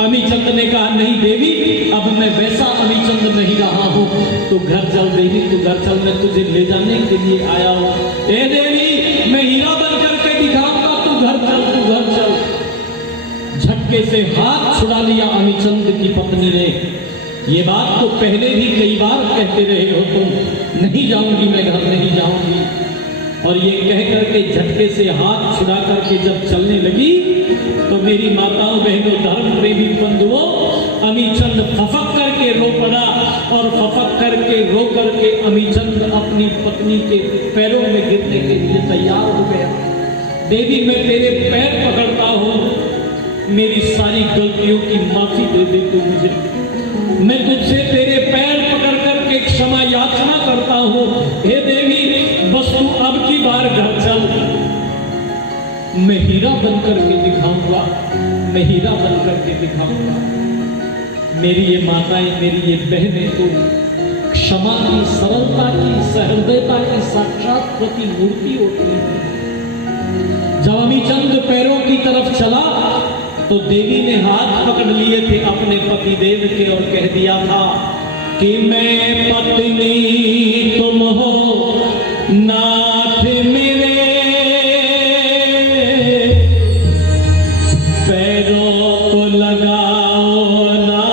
अमीचंद ने कहा नहीं देवी, अब मैं वैसा अमीचंद नहीं रहा हूं, तू घर चल देवी, तू घर चल, मैं तुझे ले जाने के लिए आया हूं। ए देवी मैं हीरा बन करके दिखाऊंगा, तू घर चल, तू घर चल। झटके से हाथ छुड़ा लिया अमीचंद की पत्नी ने। ये बात तो पहले भी कई बार कहते रहे हो तुम, नहीं जाऊंगी मैं घर, नहीं जाऊंगी। और ये कह करके झटके से हाथ छुड़ा करके जब चलने लगी तो मेरी माताओं बहनों धर्म प्रेमी बंधुओं, अमीचंद फफक करके रो पड़ा और फफक करके रो करके अमीचंद अपनी पत्नी के पैरों में गिरने के लिए तैयार हो गया। देवी मैं तेरे पैर पकड़ता हूं, मेरी सारी गलतियों की माफी दे दे तू मुझे, मैं तुझसे तेरे पैर पकड़ करके क्षमा याचना करता हूं। हे देवी बस तू अब की बार घर चल, मैं हीरा बन करके दिखाऊंगा, मैं हीरा बन करके दिखाऊंगा। मेरी ये माताएं, मेरी ये बहनें तो क्षमा की, सरलता की, सहृदयता की साक्षात प्रतिमूर्ति होती है। जब अमीचंद पैरों की तरफ चला तो देवी ने हाथ पकड़ लिए थे अपने पति देव के और कह दिया था कि मैं पत्नी तुम हो, नाथ मेरे पैरों को लगाओ ना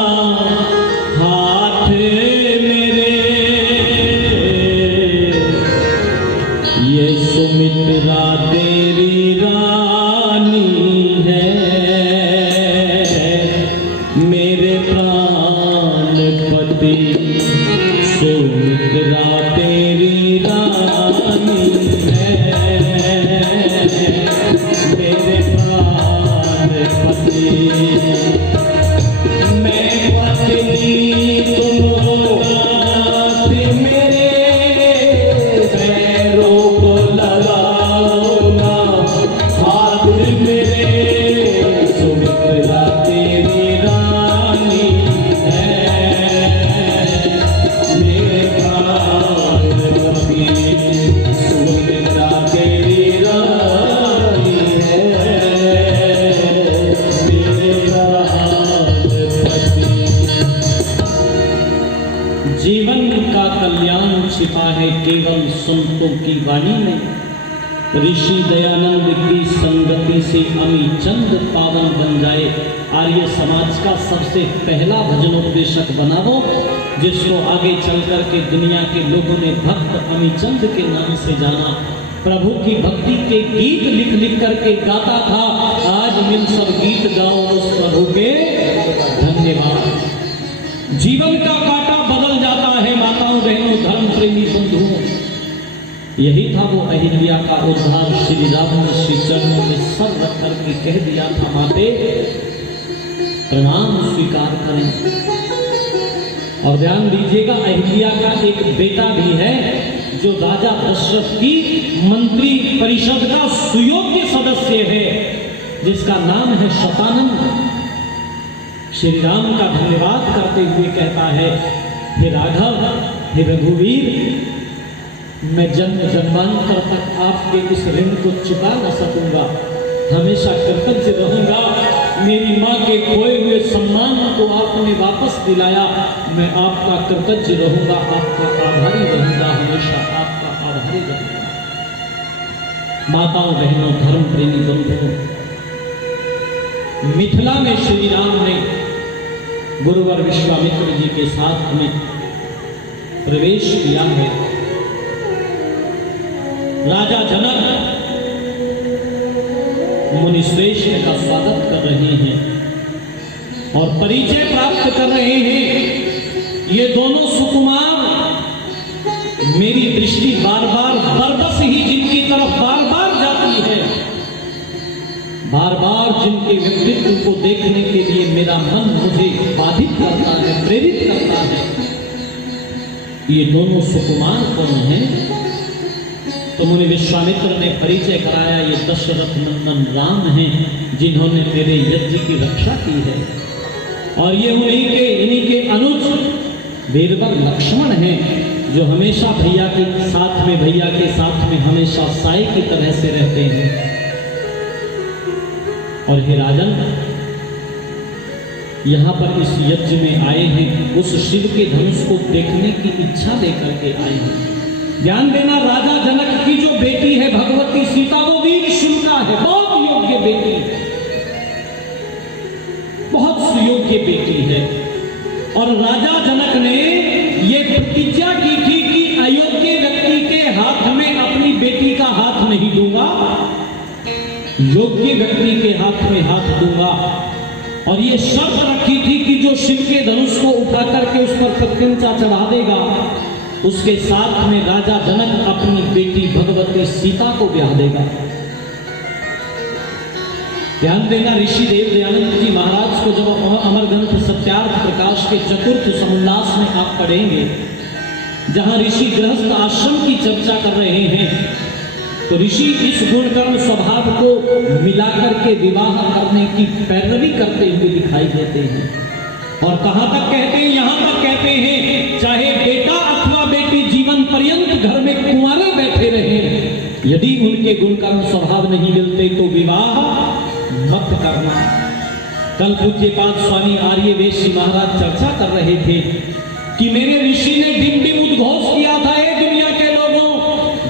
हाथ मेरे, ये सुमित्रा तेरी रानी है, मेरे प्राण पति सुमित्रा तेरी रानी है, मेरे प्राण पति। मैं पत्नी तुम हो, नाथ मेरे पैरों को लगाओ ना हाथ मेरे, सुमित्रा तेरी रानी है, मेरे प्राण पति सुमित्रा तेरी रानी है, मेरे प्राण पति। जीवन का कल्याण छिपा है केवल संतों की वाणी में, ऋषि दयानंद की संगति से अमी चंद पावन बन जाए। आर्य समाज का सबसे पहला भजनोपदेशक बना वो, जिसको आगे चल कर के दुनिया के लोगों ने भक्त अमी चंद के नाम से जाना। प्रभु की भक्ति के गीत लिख लिख करके गाता था। आज मिल सब गीत गाओ उस प्रभु के धन्यवाद। जीवन का कांटा बदल जाता है माताओं बहनों धर्म प्रेमी बंधुओं। यही था वो अहिल्या का उद्धार। श्री राम ने श्री चरणों में सर रख करके कह दिया था, माते प्रणाम स्वीकार करें। और ध्यान दीजिएगा, अहिल्या का एक बेटा भी है जो राजा दशरथ की मंत्री परिषद का सुयोग्य सदस्य है, जिसका नाम है शतानंद। श्री राम का धन्यवाद करते हुए कहता है, हे राघव, हे रघुवीर, मैं जन्म जन्मांतर तक आपके इस ऋण को चुका न सकूंगा, हमेशा कृतज्ञ रहूंगा। मेरी माँ के खोए हुए सम्मान को आपने वापस दिलाया, मैं आपका कृतज्ञ रहूंगा, आपका आभारी रहूंगा, हमेशा आपका आभारी रहूंगा। माताओं बहनों धर्म प्रेमी बंधुओं, मिथिला में श्री राम ने गुरुवर विश्वामित्र जी के साथ में प्रवेश किया है। राजा जनक मुनिश्रेष्ठ का स्वागत कर रहे हैं और परिचय प्राप्त कर रहे हैं। ये दोनों सुकुमार मेरी दृष्टि बार बार बरबस ही जिनकी तरफ बार बार जाती है, बार बार जिनके व्यक्तित्व को देखने के लिए मेरा मन मुझे बाधित करता है, प्रेरित करता है। ये दोनों सुकुमार कौन हैं? तो मुनि विश्वामित्र ने परिचय कराया, ये दशरथ नंदन राम हैं, जिन्होंने मेरे यज्ञ की रक्षा की है। और ये इन्हीं के अनुज वीरवर लक्ष्मण हैं, जो हमेशा भैया के साथ में हमेशा साई की तरह से रहते हैं। और हे राजन, यहाँ पर इस यज्ञ में आए हैं, उस शिव के धनुष को देखने की इच्छा लेकर के आए हैं। ध्यान देना, राजा जनक की जो बेटी है भगवती सीता, वो वीर शुल्का है, बहुत योग्य बेटी, बहुत सुयोग्य बेटी है। और राजा जनक ने ये प्रतिज्ञा की थी कि अयोग्य व्यक्ति के हाथ में अपनी बेटी का हाथ नहीं दूंगा, योग्य व्यक्ति के हाथ में हाथ दूंगा। और ये शर्त रखी थी कि जो शिव के धनुष को उठा करके उस पर प्रत्यंचा चढ़ा देगा, उसके साथ में राजा जनक अपनी बेटी भगवती सीता को ब्याह देगा। ध्यान देना, ऋषि देव दयानंद जी महाराज को जब अमर ग्रंथ सत्यार्थ प्रकाश के चतुर्थ समुल्लास में आप पढ़ेंगे, जहां ऋषि गृहस्थ आश्रम की चर्चा कर रहे हैं, तो ऋषि इस गुणकर्म स्वभाव को मिलाकर के विवाह करने की पैरवी करते हुए दिखाई देते हैं। और कहां तक कहते हैं? यहां तक कहते हैं, चाहे बेटा अथवा बेटी जीवन पर्यंत घर में कुंवारे बैठे रहे, यदि उनके गुणकर्म स्वभाव नहीं मिलते तो विवाह मत करना। कल पूज्यपाद स्वामी आर्यवेशी महाराज चर्चा कर रहे थे कि मेरे ऋषि ने डिम डिम उद्घोष किया था, ए दुनिया के लोगों,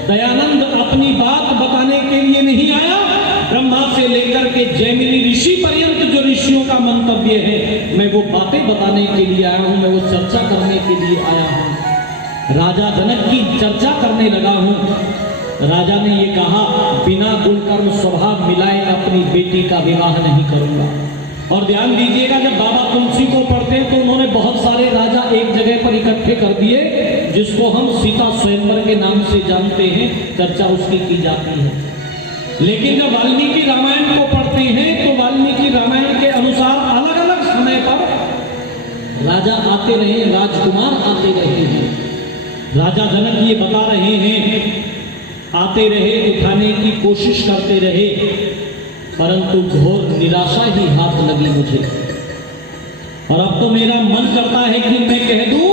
दयानंद अपनी बात बताने के लिए नहीं आया, ब्रह्मा से लेकर के जैमिनी ऋषि पर्यंत जो ऋषियों का मंतव्य है, मैं वो बातें बताने के लिए आया हूं, मैं वो चर्चा करने के लिए आया हूं। राजा जनक की चर्चा करने लगा हूं। राजा ने ये कहा, बिना गुणकर्म स्वभाव मिलाए अपनी बेटी का विवाह नहीं करूंगा। और ध्यान दीजिएगा, जब बाबा तुलसी को पढ़ते हैं तो उन्होंने बहुत सारे राजा एक जगह पर इकट्ठे कर दिए, जिसको हम सीता स्वयंवर के नाम से जानते हैं, चर्चा उसकी की जाती है। लेकिन जब वाल्मीकि रामायण को पढ़ते हैं तो वाल्मीकि रामायण के अनुसार अलग अलग समय पर राजा आते रहे, राजकुमार आते रहे हैं। राजा जनक ये बता रहे हैं, आते रहे, उठाने की कोशिश करते रहे, परंतु घोर निराशा ही हाथ लगी मुझे। और अब तो मेरा मन करता है कि मैं कह दूं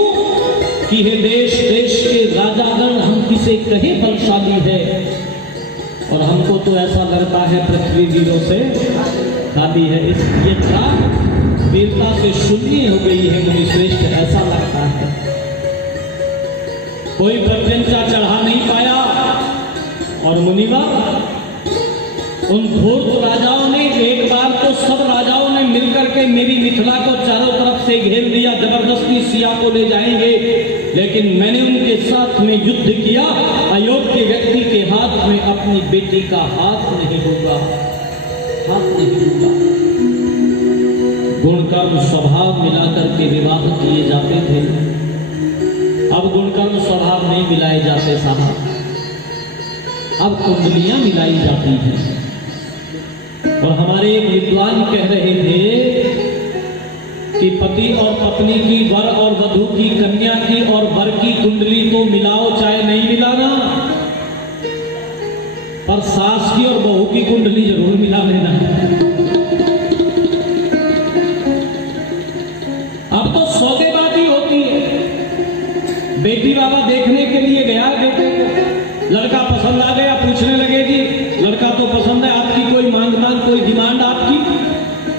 कि हे देश देश के राजागण, हम किसे कहे बलशाली है, और हमको तो ऐसा लगता है पृथ्वी वीरों से खाली है। इस ये वीरता से शून्य हो गई है मुनिश्रेष्ठ, ऐसा लगता है। कोई प्रत्यंचा चढ़ा नहीं पाया और और मुनिवर, उन धूर्त राजाओं ने एक बार तो सब राजाओं ने मिलकर के मेरी मिथिला को चारों तरफ से घेर दिया, जबरदस्ती सिया को ले जाएंगे, लेकिन मैंने उनके साथ में युद्ध किया। अयोग्य व्यक्ति के हाथ में अपनी बेटी का हाथ नहीं दूंगा, हाथ नहीं दूंगा। गुणकर्म स्वभाव मिलाकर के विवाह किए जाते थे, अब गुणकर्म स्वभाव नहीं मिलाए जाते साहब, अब कुंडलियां मिलाई जाती हैं। और हमारे एक विद्वान कह रहे थे कि पति और पत्नी की, वर और वधू की, कन्या की और वर की कुंडली तो मिलाओ चाहे नहीं मिलाना, पर सास की और बहू की कुंडली जरूर मिला लेना। अब तो सौदेबाजी होती है। बेटी बाबा देखने के लिए गया बेटे को, लड़का पसंद आ गया, पूछने लगे जी लड़का तो पसंद है, आपकी कोई मांग कोई डिमांड आपकी?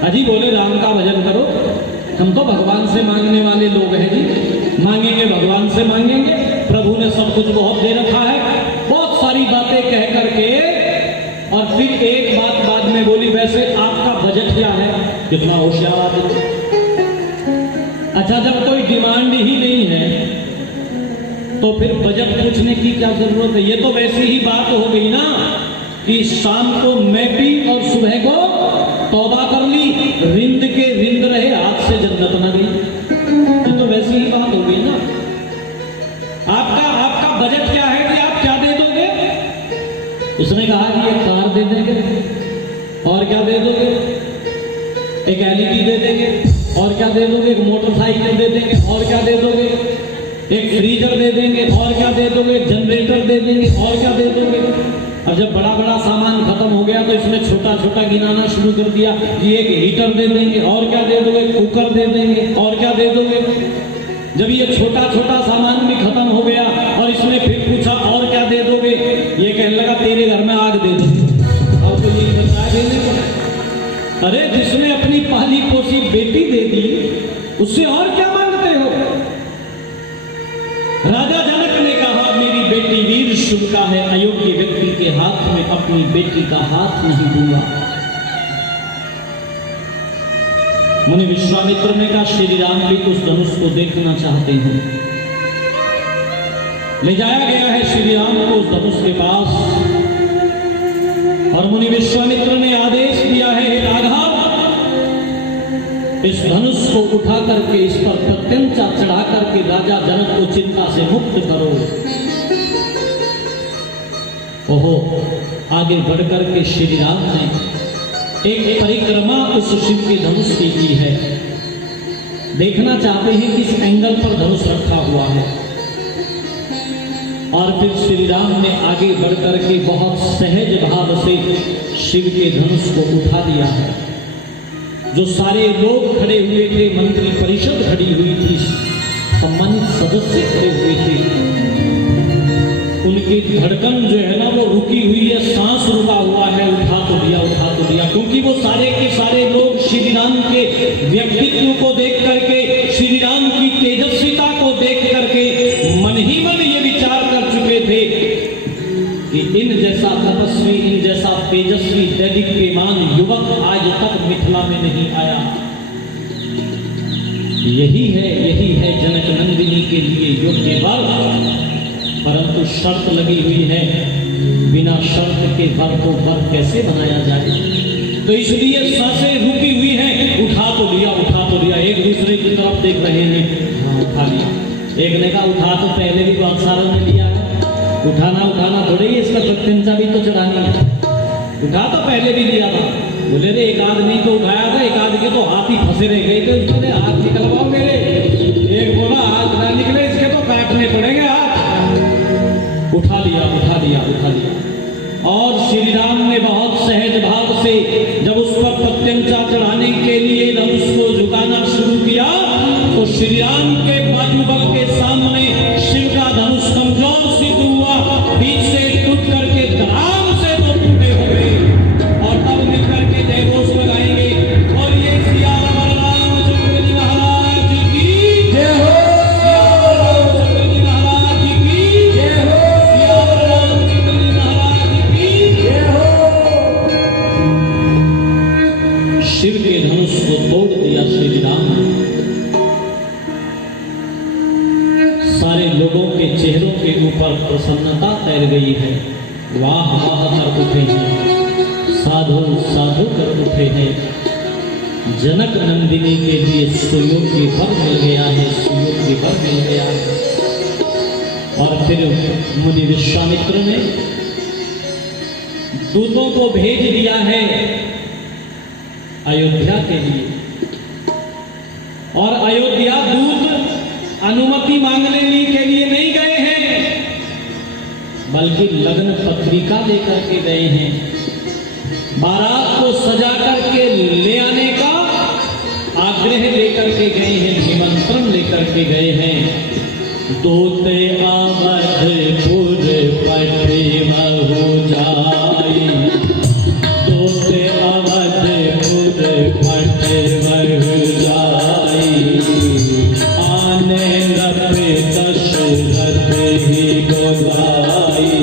अजी बोले राम का भजन करो, हम तो भगवान से मांगने वाले लोग हैं जी, मांगेंगे भगवान से मांगेंगे, प्रभु ने सब कुछ बहुत दे रखा है। बहुत सारी बातें कह करके और फिर एक बात बाद में बोली, वैसे आपका बजट क्या है? कितना होशियार आदमी। अच्छा, जब कोई डिमांड ही नहीं है तो फिर बजट पूछने की क्या जरूरत है? ये तो वैसी ही बात हो गई ना कि शाम को मैं पी और सुबह को तौबा कर ली, रिंद के रिंद रहे, हाथ से जन्नत न गई। ये तो वैसी ही बात हो गई ना। आपका बजट क्या है कि आप क्या दे दोगे? उसने कहा कि एक कार दे देंगे, और क्या दे दोगे? एक एलईडी दे देंगे, और क्या दे दोगे? एक मोटरसाइकिल दे देंगे, और क्या दे दोगे? एक फ्रीजर दे देंगे, और क्या दे दोगे? जनरेटर दे देंगे, और क्या दे दोगे? और जब बड़ा बड़ा सामान खत्म हो गया तो इसमें छोटा छोटा गिनाना शुरू कर दिया कि एक हीटर दे देंगे, और क्या दे दोगे? कुकर दे देंगे, और क्या दे दोगे? जब ये छोटा छोटा सामान भी खत्म हो गया और इसने फिर पूछा और क्या दे दोगे? ये कहने लगा तेरे घर में आग दे दूंगी। और तो यही बताया देने को, अरे जिसने अपनी पहली पोसी बेटी दे दी उससे और क्या मांगते हो? राजा जनक ने कहा मेरी बेटी वीर शुभ का है, अयोग्य व्यक्ति के हाथ में अपनी बेटी का हाथ नहीं दूंगा। मुनि विश्वामित्र ने कहा श्री राम भी उस धनुष को देखना चाहते हैं। ले जाया गया है श्री राम को उस धनुष के पास, और मुनि विश्वामित्र ने आदेश दिया है हे राघव, इस धनुष को उठा करके इस पर प्रत्यंचा चढ़ा करके राजा जनक को चिंता से मुक्त करो। ओहो, आगे बढ़कर के श्री राम ने एक परिक्रमा उस शिव के धनुष की है। देखना चाहते हैं किस एंगल पर धनुष रखा हुआ है। और फिर श्री राम ने आगे बढ़कर के बहुत सहज भाव से शिव के धनुष को उठा दिया है। जो सारे लोग खड़े हुए थे, मंत्री परिषद खड़ी हुई थी, सम्मानित सदस्य खड़े हुए थे, उनकी धड़कन जो है ना वो रुकी हुई है, सांस रुका हुआ है। उठा तो दिया, क्योंकि वो सारे के सारे लोग श्री राम के व्यक्तित्व को देख करके, श्री राम की तेजस्विता को देख करके मन ही मन ये विचार कर चुके थे कि इन जैसा तपस्वी, इन जैसा तेजस्वी दैदिप्यमान युवक आज तक मिथिला में नहीं आया। यही है जनक नंदिनी के लिए योग्य वर। परंतु शर्त लगी हुई है, बिना शर्त के वर को वर कैसे बनाया जाए? तो इसलिए सांसें रुकी हुई हैं। उठा तो लिया, एक दूसरे की तरफ देख रहे हैं। हाँ, उठा लिया। एक ने कहा उठा तो पहले भी बहुत सारा ने लिया है, उठाना थोड़े ही, इसका प्रत्यंचा भी तो चढ़ानी है। उठा तो पहले भी लिया था। बोले रे एक आदमी तो उठाया था, एक आदमी के तो हाथ ही फंसे रह गए थे, उसने हाथ निकलवाओ मेरे। एक बोला हाथ ना निकले इसके तो काटने पड़ेंगे हाथ। उठा लिया। और श्री राम ने बहुत सहज भाव से जब उस पर प्रत्यंचा चढ़ाने के लिए धनुष को झुकाना शुरू किया तो श्री राम के बाजूबल के सामने शिव का धनुष कमजोर सिद्ध हुआ, बीच से टूट करके धड़ाम से तो टूटे हुए। और तब मिलकर के जय घोष लगाएंगे और ये सियावर रामचंद्र जी महाराज की जय हो, सियावर रामचंद्र जी महाराज की जय हो, सियावर रामचंद्र जी महाराज की ऊपर प्रसन्नता तैर गई है। वाह वाह कर उठे हैं, साधु साधु कर उठे हैं। जनक नंदिनी के लिए सुयोग्य वर मिल गया है, सुयोग्य वर मिल गया है। और फिर मुनि विश्वामित्र ने दूतों को भेज दिया है अयोध्या के लिए, और अयोध्या दूत अनुमति मांगने के लिए नहीं गए हैं, बल्कि लग्न पत्रिका लेकर के गए हैं। बारात को सजा करके ले आने का आग्रह लेकर के गए हैं, निमंत्रण लेकर के गए हैं। दूत अवधपुर पटे महु जाई, दूत अवधपुर पटे महु जाई। आने लगे दशरथ ही गोदाई,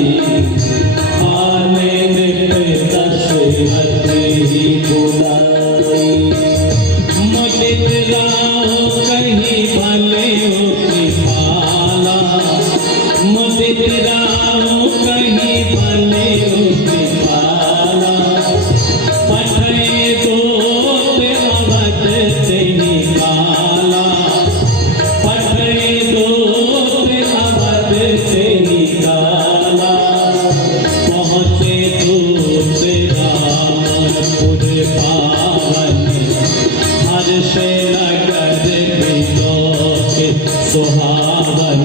आने लगे दशरथ ही गोदाई। मुदित राहो कहीं भले हो कृपाला, मुदित राहो कहीं भले हो कृपाला। पठे दूत अवध से निकाला, पठे दूत अवध से निकाला। पहुँचे दूत रामपुर पावन, हर्ष नगर विलोक सुहावन,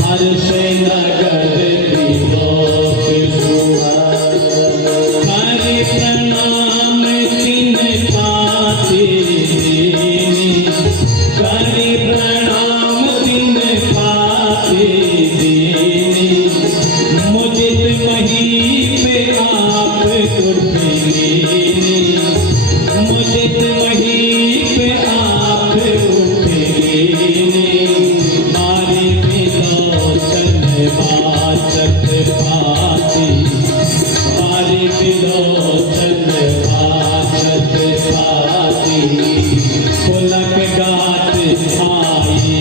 हर्ष नगर विलोक सुहावन। करि प्रणाम तिन पाति दीनी, करि प्रणाम तिन पाति दीनी। मुदित महीप आप उठेनी, मुदित महीप आप उठेनी। मारी विलोचन वाचक पाती, मारी विलोचन वाचक पाती। पुलक गात आई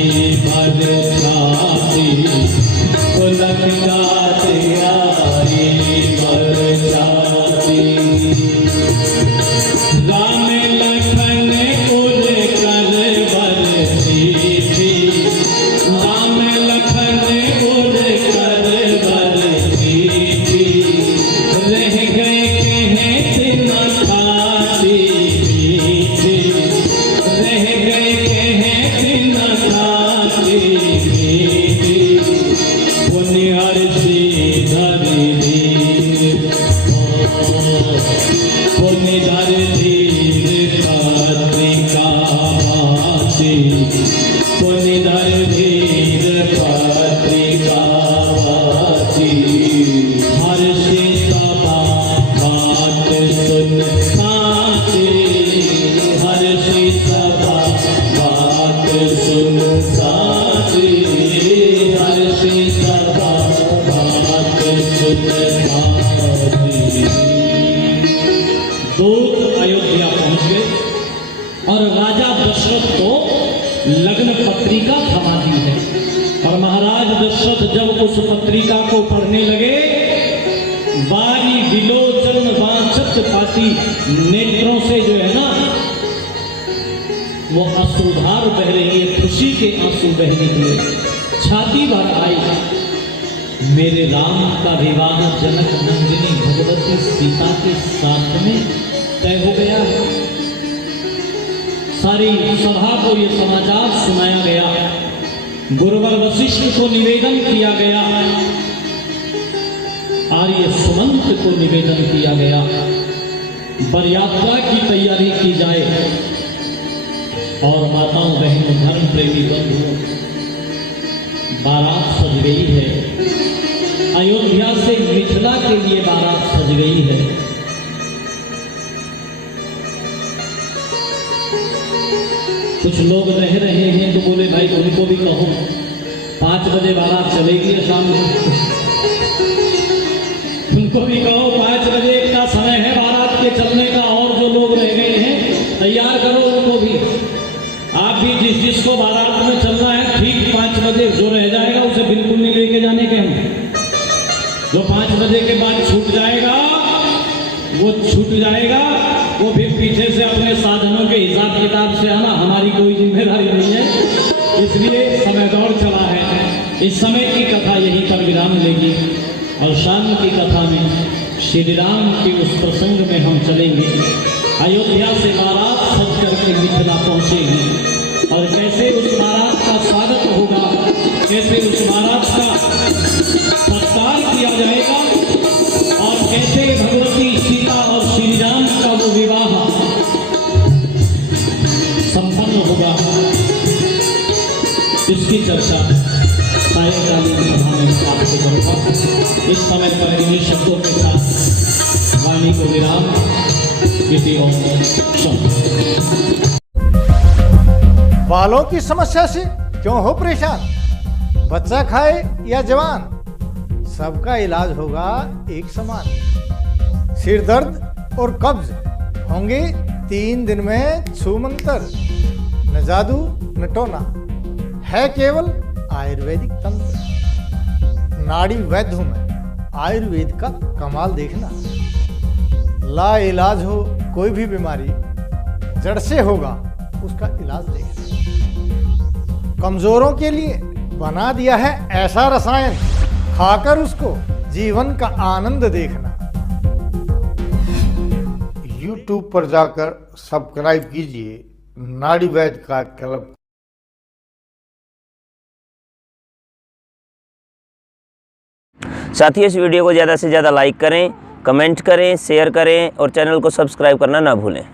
भर छाती, पुलक गात आई भर छाती। राम लखन उर कर बरसी थी, राम लखन उर कर बरसी थी। रह गए कहते न खाती मीठी, रह गए कहते न खाती मीठी। पुण्य हर्षि धरि धीर, पुण्य धरि धीर पत्रिका वासी, पुण्य धरि धीर पत्रिका वासी। हर्षि सभा बात सुन साची, हर्षि सभा बात सुन साची, हर्षि सभा बात सुन साची। दूत अयोध्या पहुंच गए और राजा दशरथ को लग्न पत्रिका थमा दी है। और महाराज दशरथ जब उस पत्रिका को पढ़ने लगे, बारी विलोचन वांछत पाती नेत्रों से जो है ना वो अश्रुधार बह रही है, खुशी के आंसू बह निकले, छाती भर आई। मेरे राम का विवाह जनक नंदिनी भगवती सीता के साथ में तय हो गया है। सारी सभा को ये समाचार सुनाया गया, गुरुवर वशिष्ठ को निवेदन किया गया, आर्य सुमंत को निवेदन किया गया। बरयात्रा की तैयारी की जाए और माताओं बहनों धर्म प्रेमी बंधुओं, बारात सज गई है। अयोध्या से मिथिला के लिए बारात सज गई है। कुछ लोग रह रहे हैं तो बोले भाई उनको भी कहो 5 बजे बारात चलेगी शाम में, उनको भी कहो 5 बजे का समय है बारात के चलने का, और जो लोग रह गए हैं तैयार करो उनको भी। आप भी जिसको बारात में चलना है ठीक 5 बजे, जो रह जाएगा उसे बिल्कुल नहीं लेके जाने के जो 5 बजे के बाद छूट जाएगा वो छूट जाएगा, वो फिर पीछे से अपने साधनों के हिसाब किताब से आना, हमारी कोई जिम्मेदारी नहीं है। इसलिए समय दौड़ चला है। इस समय की कथा यहीं पर विराम लेगी और शाम की कथा में श्री राम के उस प्रसंग में हम चलेंगे। अयोध्या से बारात सज करके मिथिला पहुंचेगी और कैसे उस बारात का स्वागत होगा, कैसे उस बारात का सत्कार किया जाएगा और कैसे भगवती सीता और श्री राम का वो विवाह संपन्न होगा, इसकी चर्चा सायंकालीन सभा में आपसे करूँगा। इस समय पर इन्हीं शब्दों के साथ वाणी को विराम किसी और बालों की समस्या से क्यों हो परेशान? बच्चा खाए या जवान, सबका इलाज होगा एक समान। सिर दर्द और कब्ज होंगे 3 दिन में छूमंतर। न जादू न टोना, है केवल आयुर्वेदिक तंत्र। नाड़ी वैद्य हूं मैं, आयुर्वेद का कमाल देखना। ला इलाज हो कोई भी बीमारी, जड़ से होगा उसका इलाज देखना। कमजोरों के लिए बना दिया है ऐसा रसायन, खाकर उसको जीवन का आनंद देखना। YouTube पर जाकर सब्सक्राइब कीजिए नाड़ी वैद्य का क्लब। साथियों, इस वीडियो को ज़्यादा से ज़्यादा लाइक करें, कमेंट करें, शेयर करें और चैनल को सब्सक्राइब करना ना भूलें।